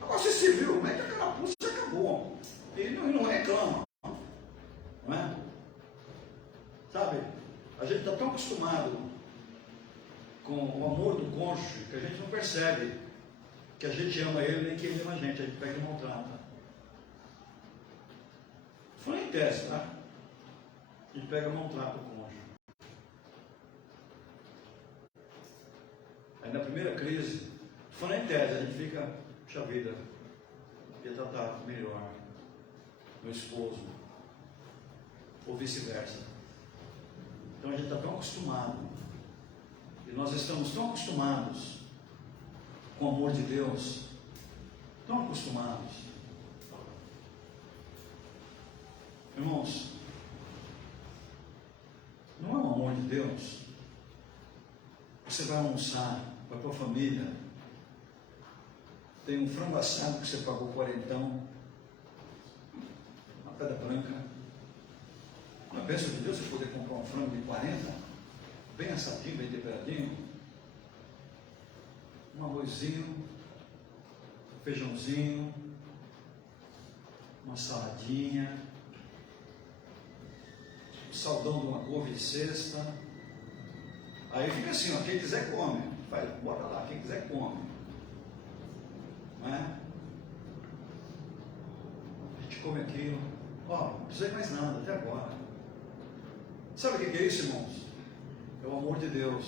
Agora você se viu, mete a carapuça e acabou. E não reclama, não é? Sabe, a gente está tão acostumado com o amor do cônjuge que a gente não percebe que a gente ama ele nem que ele ama a gente pega e maltrata. Foi em teste, tá? A gente pega e maltrata o cônjuge. Aí na primeira crise, foi em tese, a gente fica, puxa vida, ia tratar melhor meu esposo, ou vice-versa. Então a gente está tão acostumado, e nós estamos tão acostumados com o amor de Deus, tão acostumados. Irmãos, não é o amor de Deus. Você vai almoçar, vai para a família, tem um frango assado que você pagou quarentão, uma pedra branca. Uma bênção de Deus você poder comprar um frango de 40, bem assadinho, bem temperadinho, um arrozinho, um feijãozinho, uma saladinha, um saldão de uma couve de cesta. Aí fica assim, ó, quem quiser come, vai, bora lá, quem quiser come, não é? A gente come aquilo, ó, não precisa de mais nada até agora. Sabe o que é isso, irmãos? É o amor de Deus.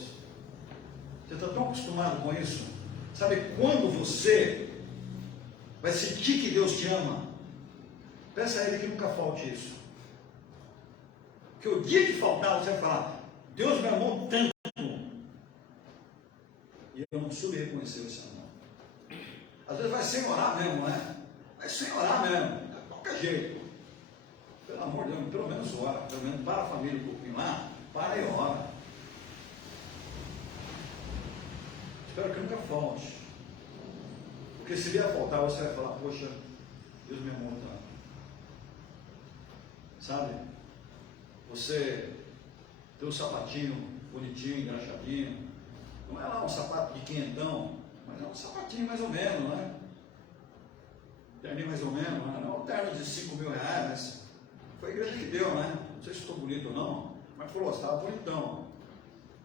Você está tão acostumado com isso? Sabe quando você vai sentir que Deus te ama? Peça a Ele que nunca falte isso. Que o dia que faltar, você vai falar, Deus me amou tanto. E eu não soube reconhecer esse amor. Às vezes vai sem orar mesmo, né? Vai sem orar mesmo, de qualquer jeito. Pelo amor de Deus, pelo menos ora, pelo menos para a família um pouquinho lá, para e ora. Espero que nunca falte. Porque se vier a faltar, você vai falar, poxa, Deus me amou tanto. Sabe? Você tem um sapatinho bonitinho, engraxadinho. Não é lá um sapato de quinhentão, mas é um sapatinho mais ou menos, né? Terninho mais ou menos, né? Não é um terno de 5 mil reais, mas foi a igreja que deu, né? Não sei se estou bonito ou não, mas falou, estava bonitão.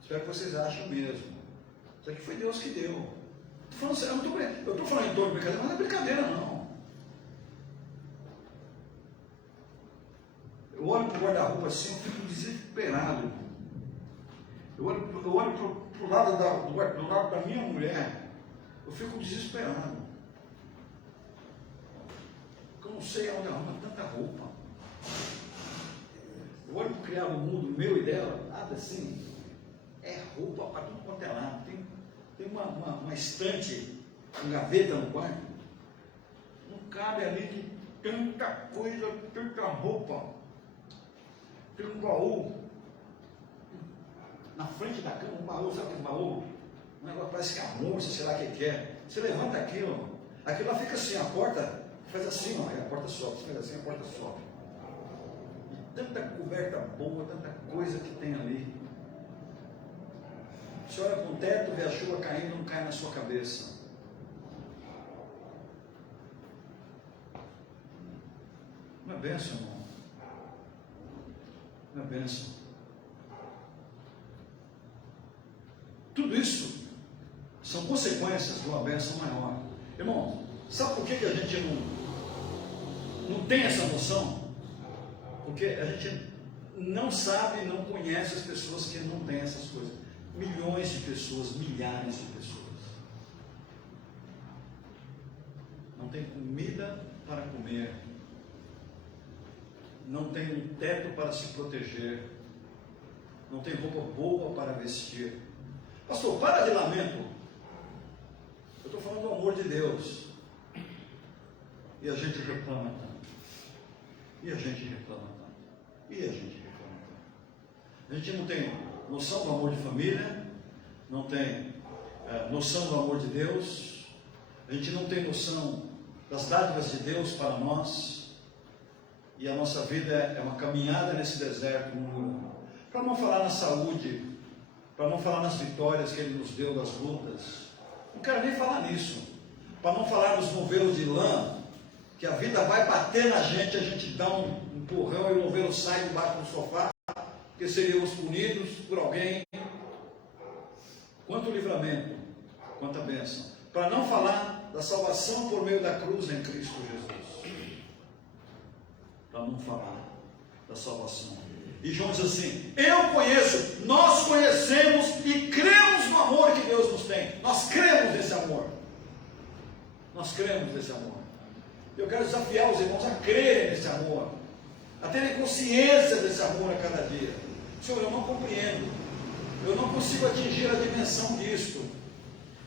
Espero que vocês achem mesmo. Isso aqui foi Deus que deu. Estou falando sério, eu estou falando em torno de brincadeira, mas não é brincadeira não. Eu olho para o guarda-roupa assim, eu fico desesperado, irmão. Eu olho para o lado do lado da minha mulher, eu fico desesperado. Porque eu não sei onde arruma tanta roupa. Eu olho para o criado mudo meu e dela, nada assim, é roupa para tudo quanto é lado. Tem uma estante, uma gaveta no quarto, não cabe ali de tanta coisa, tanta roupa. Tem um baú na frente da cama, um baú, sabe aquele baú? Um negócio parece que é a moça, sei lá o que é. Você levanta aquilo lá fica assim, a porta faz assim, ó, e a porta sobe, você faz assim, a porta sobe. E tanta coberta boa, tanta coisa que tem ali. Você olha para o teto, vê a chuva caindo, não cai na sua cabeça. Não é bênção, irmão. Não é bênção. Tudo isso são consequências de uma bênção maior. Irmão, sabe por que a gente não tem essa noção? Porque a gente não sabe, não conhece as pessoas que não têm essas coisas. Milhões de pessoas, milhares de pessoas. Não tem comida para comer. Não tem um teto para se proteger. Não tem roupa boa para vestir. Pastor, para de lamento. Eu estou falando do amor de Deus. E a gente reclama tanto. E a gente reclama tanto. E a gente reclama tanto. A gente não tem noção do amor de família. Não tem noção do amor de Deus. A gente não tem noção das dádivas de Deus para nós. E a nossa vida é uma caminhada nesse deserto, para não falar na saúde, para não falar nas vitórias que Ele nos deu das lutas. Não quero nem falar nisso. Para não falar dos novelos de lã, que a vida vai bater na gente, a gente dá um empurrão e o novelo sai debaixo do sofá, porque seríamos punidos por alguém. Quanto livramento, quanta bênção. Para não falar da salvação por meio da cruz em Cristo Jesus. Para não falar da salvação. E João diz assim: eu conheço, nós conhecemos e cremos no amor que Deus nos tem. Nós cremos nesse amor. Nós cremos nesse amor. Eu quero desafiar os irmãos a crerem nesse amor, a terem consciência desse amor a cada dia. Senhor, eu não compreendo, eu não consigo atingir a dimensão disto,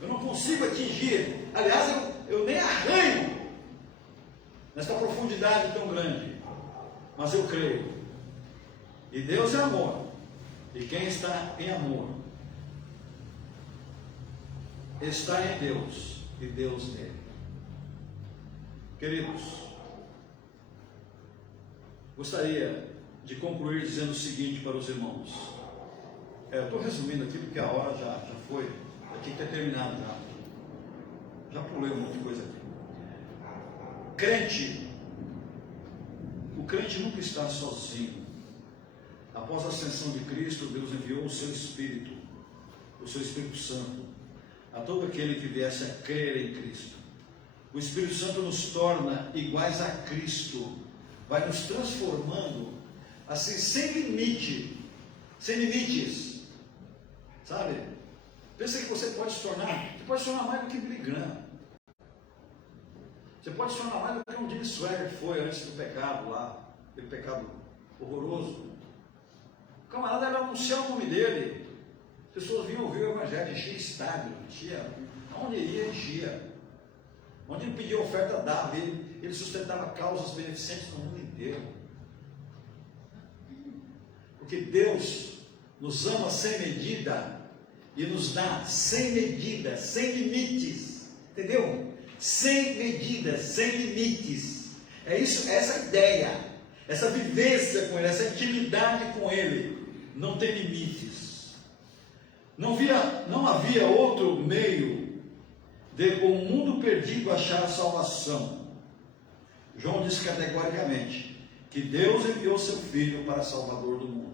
eu não consigo atingir, aliás, eu nem arranho nessa profundidade tão grande, mas eu creio. E Deus é amor, e quem está em amor está em Deus e Deus nele. Queridos, gostaria de concluir dizendo o seguinte para os irmãos. Eu estou resumindo aqui porque a hora já foi, já tinha que ter terminado já pulei um monte de coisa aqui. O crente nunca está sozinho. Após a ascensão de Cristo, Deus enviou o seu Espírito Santo, a todo aquele que viesse a crer em Cristo. O Espírito Santo nos torna iguais a Cristo, vai nos transformando, assim, sem limite, sem limites, sabe? Pensa que você pode se tornar mais do que Billy Graham. Você pode se tornar mais do que um Jim Swaggart foi antes do pecado lá, aquele pecado horroroso. O camarada era anunciar o nome dele, as pessoas vinham ouvir o evangelho, enchia estádio, onde ia, enchia. Onde ele pedia oferta, dava. Ele sustentava causas beneficentes no mundo inteiro. Porque Deus nos ama sem medida e nos dá sem medida, sem limites. Entendeu? Sem medida, sem limites. É isso, essa ideia, essa vivência com Ele, essa intimidade com Ele. Não tem limites. Não havia outro meio de o mundo perdido achar a salvação. João diz categoricamente que Deus enviou seu Filho para Salvador do mundo.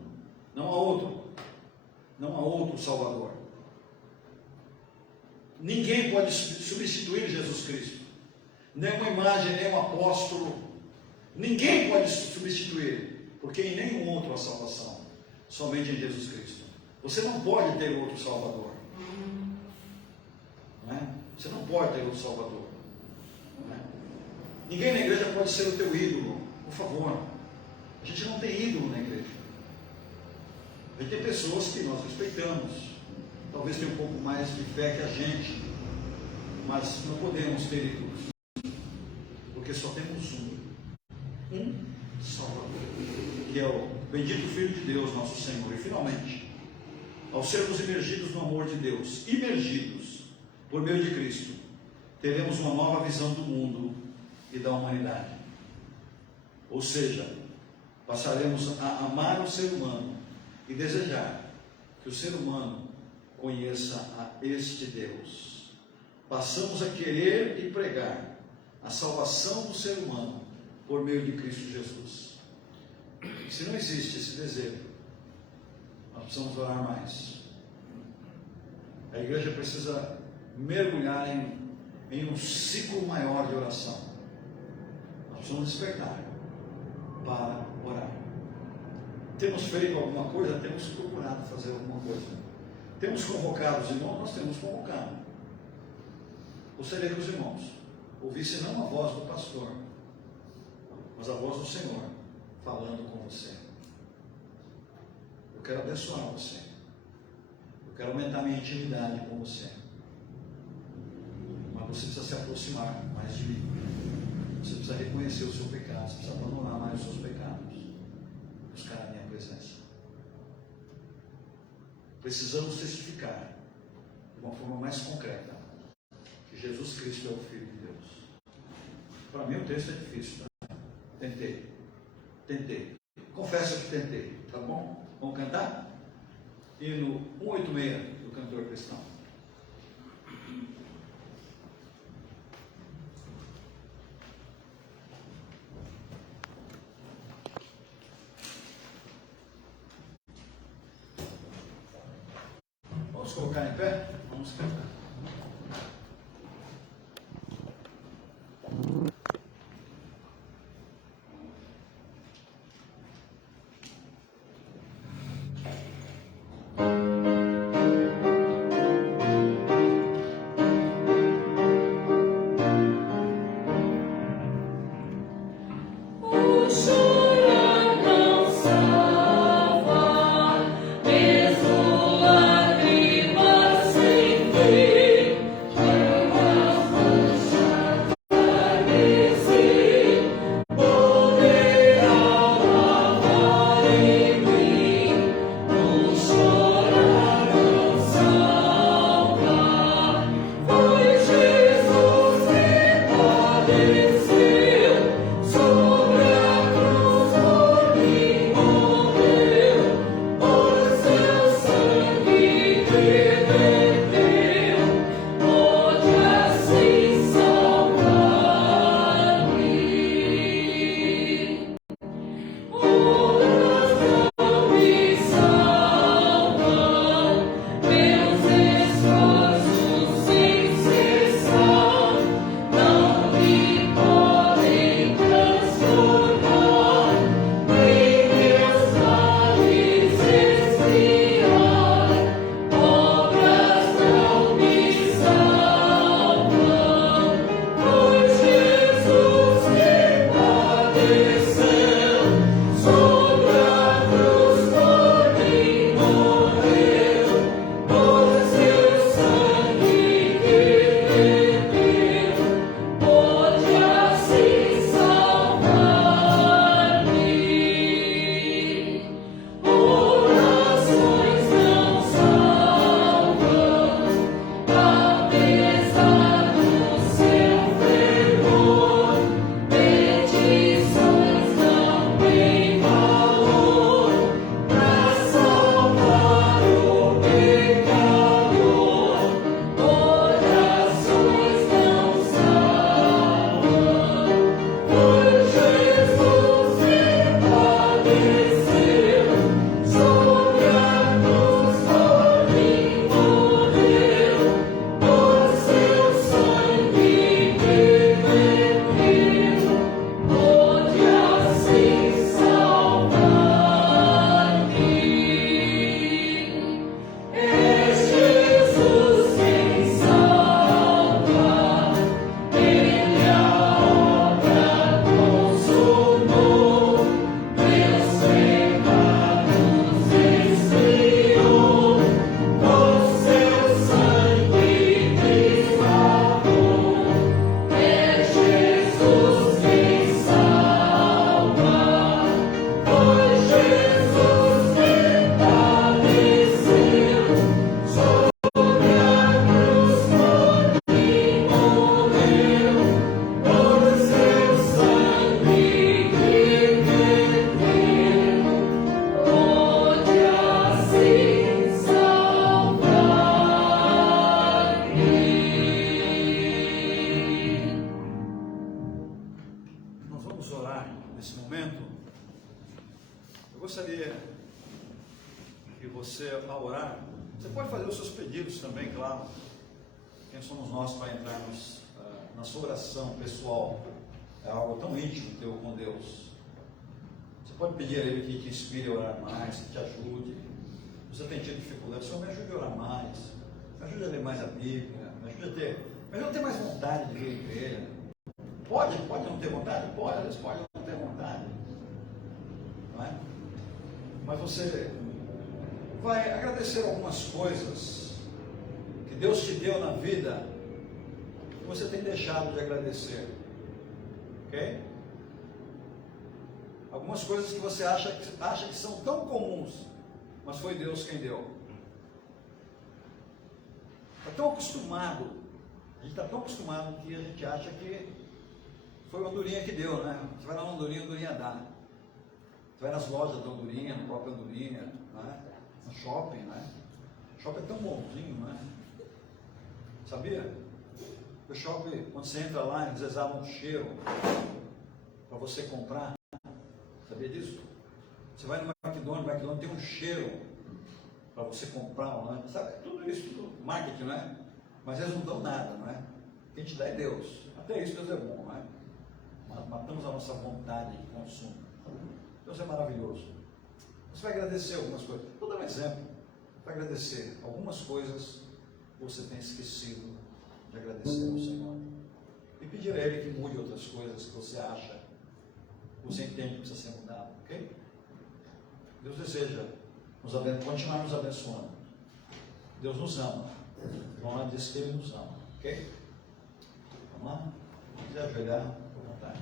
Não há outro Salvador. Ninguém pode substituir Jesus Cristo. Nem uma imagem, nem um apóstolo. Ninguém pode substituir, porque em nenhum outro há salvação. Somente em Jesus Cristo. Você não pode ter outro Salvador. Não é? Você não pode ter outro Salvador. Não é? Ninguém na igreja pode ser o teu ídolo. Por favor. A gente não tem ídolo na igreja. A gente tem pessoas que nós respeitamos. Talvez tenha um pouco mais de fé que a gente. Mas não podemos ter ídolos. Porque só temos um Salvador. Que é o bendito Filho de Deus, nosso Senhor. E finalmente, ao sermos imergidos no amor de Deus, por meio de Cristo, teremos uma nova visão do mundo e da humanidade. Ou seja, passaremos a amar o ser humano e desejar que o ser humano conheça a este Deus. Passamos a querer e pregar a salvação do ser humano por meio de Cristo Jesus. Se não existe esse desejo, nós precisamos orar mais. A igreja precisa mergulhar em um ciclo maior de oração. Nós precisamos despertar para orar. Temos feito alguma coisa? Temos procurado fazer alguma coisa. Temos convocado os irmãos? Nós temos convocado. Gostaria que os irmãos ouvissem não a voz do pastor, mas a voz do Senhor falando com você. Eu quero abençoar você. Eu quero aumentar minha intimidade com você. Mas você precisa se aproximar mais de mim. Você precisa reconhecer o seu pecado. Você precisa abandonar mais os seus pecados. Buscar a minha presença. Precisamos testificar de uma forma mais concreta que Jesus Cristo é o Filho de Deus. Para mim o texto é difícil, tá? Tentei. Confesso que tentei, tá bom? Vamos cantar? Hino 186 do cantor cristão. Vamos colocar em pé? Vamos cantar. gostaria que você, ao orar, você pode fazer os seus pedidos também, claro. Quem somos nós para entrarmos na sua oração pessoal? É algo tão íntimo teu com Deus. Você pode pedir a Ele que te inspire a orar mais, que te ajude. Você tem tido dificuldade, Senhor, me ajude a orar mais, me ajude a ler mais a Bíblia, me ajude a ter, mas eu não tenho mais vontade de vir à igreja. Pode não ter vontade? Pode, às vezes pode não ter vontade. Não é? Mas você vai agradecer algumas coisas que Deus te deu na vida que você tem deixado de agradecer. Ok? Algumas coisas que você acha que são tão comuns, mas foi Deus quem deu. Está tão acostumado, a gente está tão acostumado que a gente acha que foi uma andorinha que deu, né? Você vai na andorinha, a andorinha dá. Você vai nas lojas da andorinha, no próprio andorinha, né? No shopping, né? O shopping é tão bonzinho, né? Sabia? O shopping, quando você entra lá, eles exalam um cheiro para você comprar. Sabia disso? Você vai no McDonald's, o McDonald's tem um cheiro para você comprar, né? Sabe? Tudo isso, tudo marketing, não é? Mas eles não dão nada, não é? Quem te dá é Deus. Até isso Deus é bom, não é? Matamos a nossa vontade de consumo. Deus é maravilhoso. Você vai agradecer algumas coisas. Vou dar um exemplo. Vai agradecer algumas coisas que você tem esquecido de agradecer ao Senhor. E pedir a Ele que mude outras coisas que você acha, que você entende que precisa ser mudado. Ok? Deus deseja continuar nos abençoando. Deus nos ama. João disse que Ele nos ama. Ok? Vamos lá? Se quiser ajoelhar, por vontade.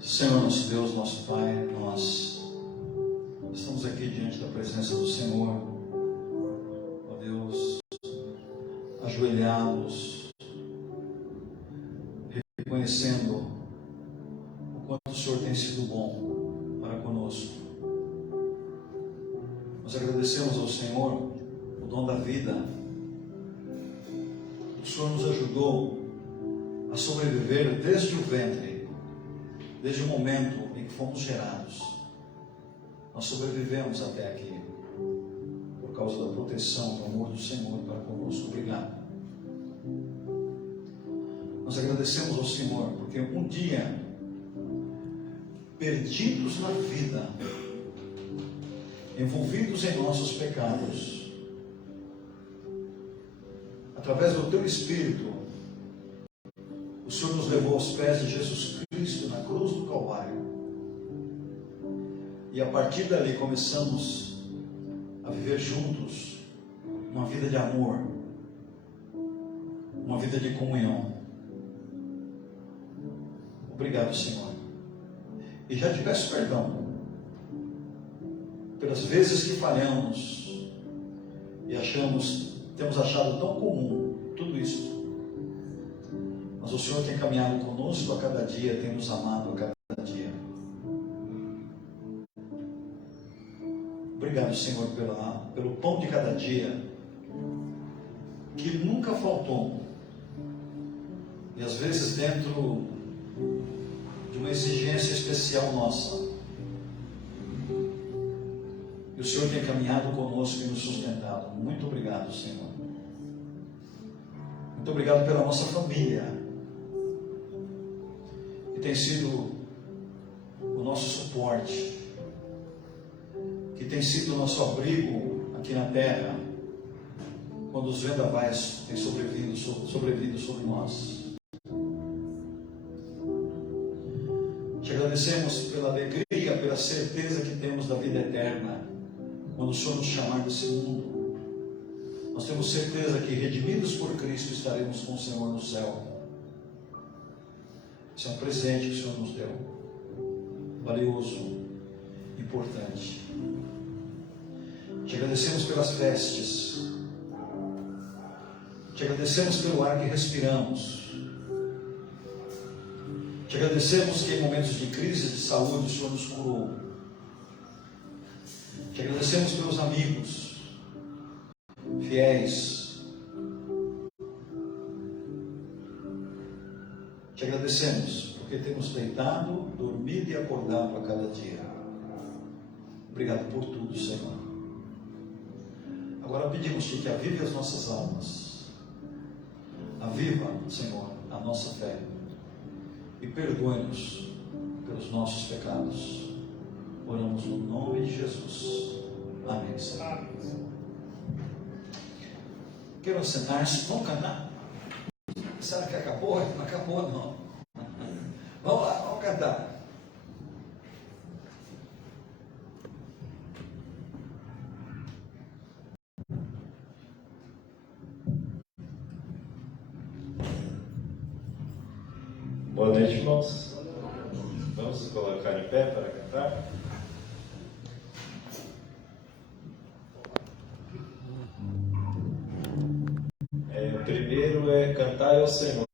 Senhor, nosso Deus, nosso Pai, nós estamos aqui diante da presença do Senhor, ó Deus, ajoelhados, reconhecendo o quanto o Senhor tem sido bom para conosco. Nós agradecemos ao Senhor o dom da vida. O Senhor nos ajudou a sobreviver desde o ventre. Desde o momento em que fomos gerados, nós sobrevivemos até aqui, por causa da proteção, do amor do Senhor para conosco. Obrigado. Nós agradecemos ao Senhor, porque um dia, perdidos na vida, envolvidos em nossos pecados, através do Teu Espírito, o Senhor nos levou aos pés de Jesus Cristo na cruz do Calvário. E a partir dali começamos a viver juntos uma vida de amor, uma vida de comunhão. Obrigado, Senhor. E já te peço perdão pelas vezes que falhamos e temos achado tão comum tudo isso. Mas o Senhor tem caminhado conosco a cada dia, tem nos amado a cada dia. Obrigado, Senhor, pelo pão de cada dia, que nunca faltou. E às vezes dentro de uma exigência especial nossa. E o Senhor tem caminhado conosco e nos sustentado. Muito obrigado, Senhor. Muito obrigado pela nossa família, tem sido o nosso suporte, que tem sido o nosso abrigo aqui na terra, quando os vendavais têm sobrevindo sobre nós. Te agradecemos agradecemos pela alegria, pela certeza que temos da vida eterna. Quando o Senhor nos chamar desse mundo, nós temos certeza que, redimidos por Cristo, estaremos com o Senhor no céu. Esse é um presente que o Senhor nos deu, valioso, importante. Te agradecemos pelas vestes, te agradecemos pelo ar que respiramos, te agradecemos que em momentos de crise de saúde o Senhor nos curou, te agradecemos pelos amigos fiéis, te agradecemos porque temos deitado, dormido e acordado a cada dia. Obrigado por tudo, Senhor. Agora pedimos-te que avive as nossas almas, aviva, Senhor, a nossa fé e perdoe-nos pelos nossos pecados. Oramos no nome de Jesus. Amém, Senhor. Queiram sentar-se, vamos cantar? Será que acabou? Não acabou, não. Vamos lá, vamos cantar. Boa noite, irmãos. Vamos nos colocar em pé para cantar. O primeiro é Cantai ao Senhor.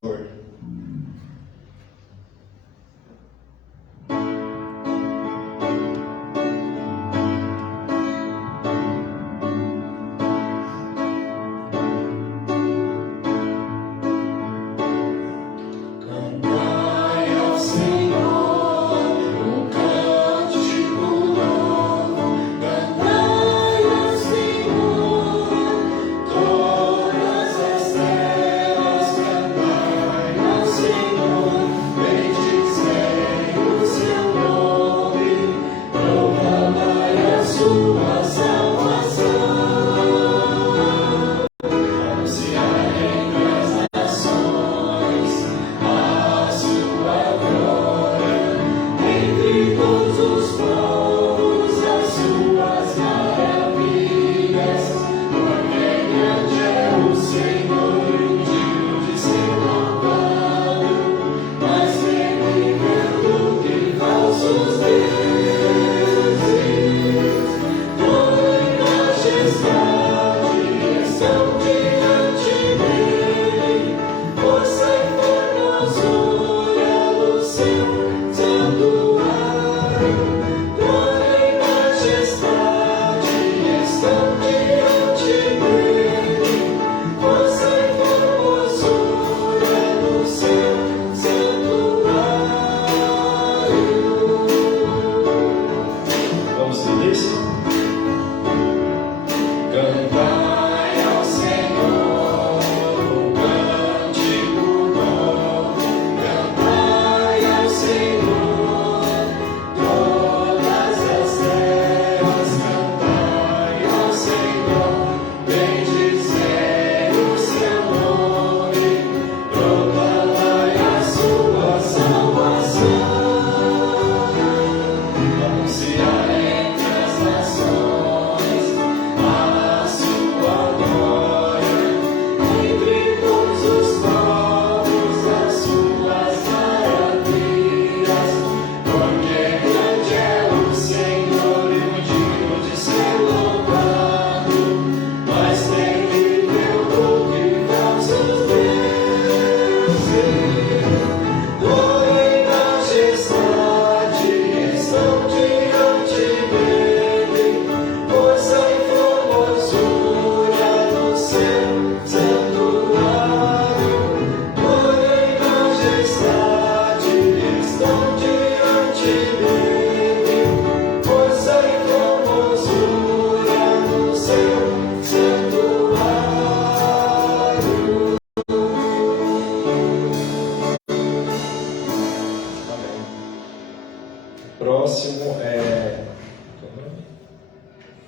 Próximo é...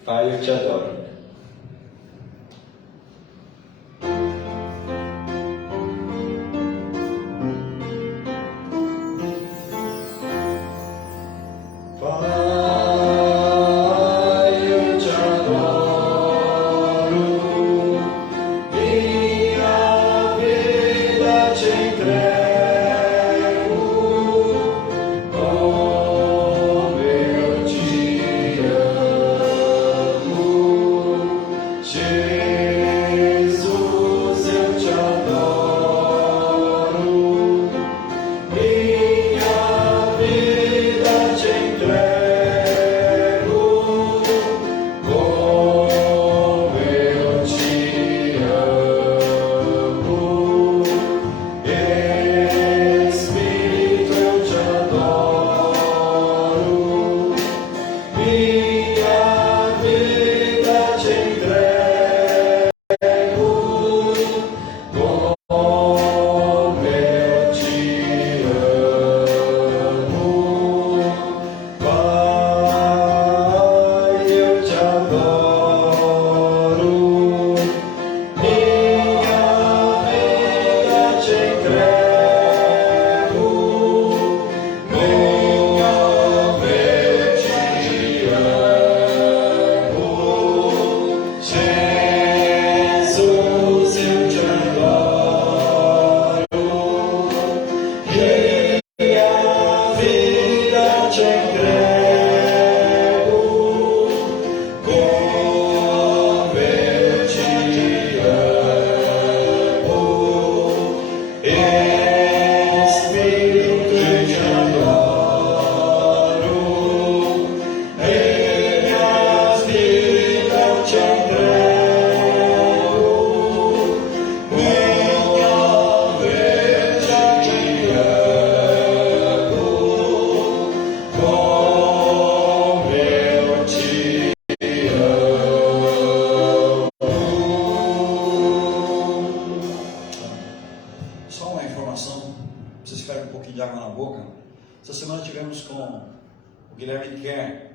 Pai, eu te adoro. Guilherme Kerr,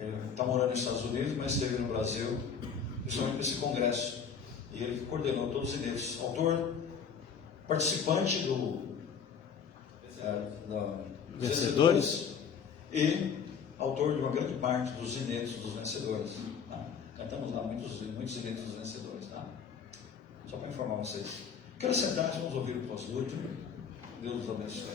ele está morando nos Estados Unidos, mas esteve no Brasil, principalmente nesse congresso. E ele que coordenou todos os inéditos. Autor, participante do Vencedores e autor de uma grande parte dos inéditos dos vencedores. Tá? Cantamos lá muitos inéditos dos vencedores. Tá? Só para informar vocês. Quero sentar, vamos ouvir o pós-lúdio. Deus os abençoe.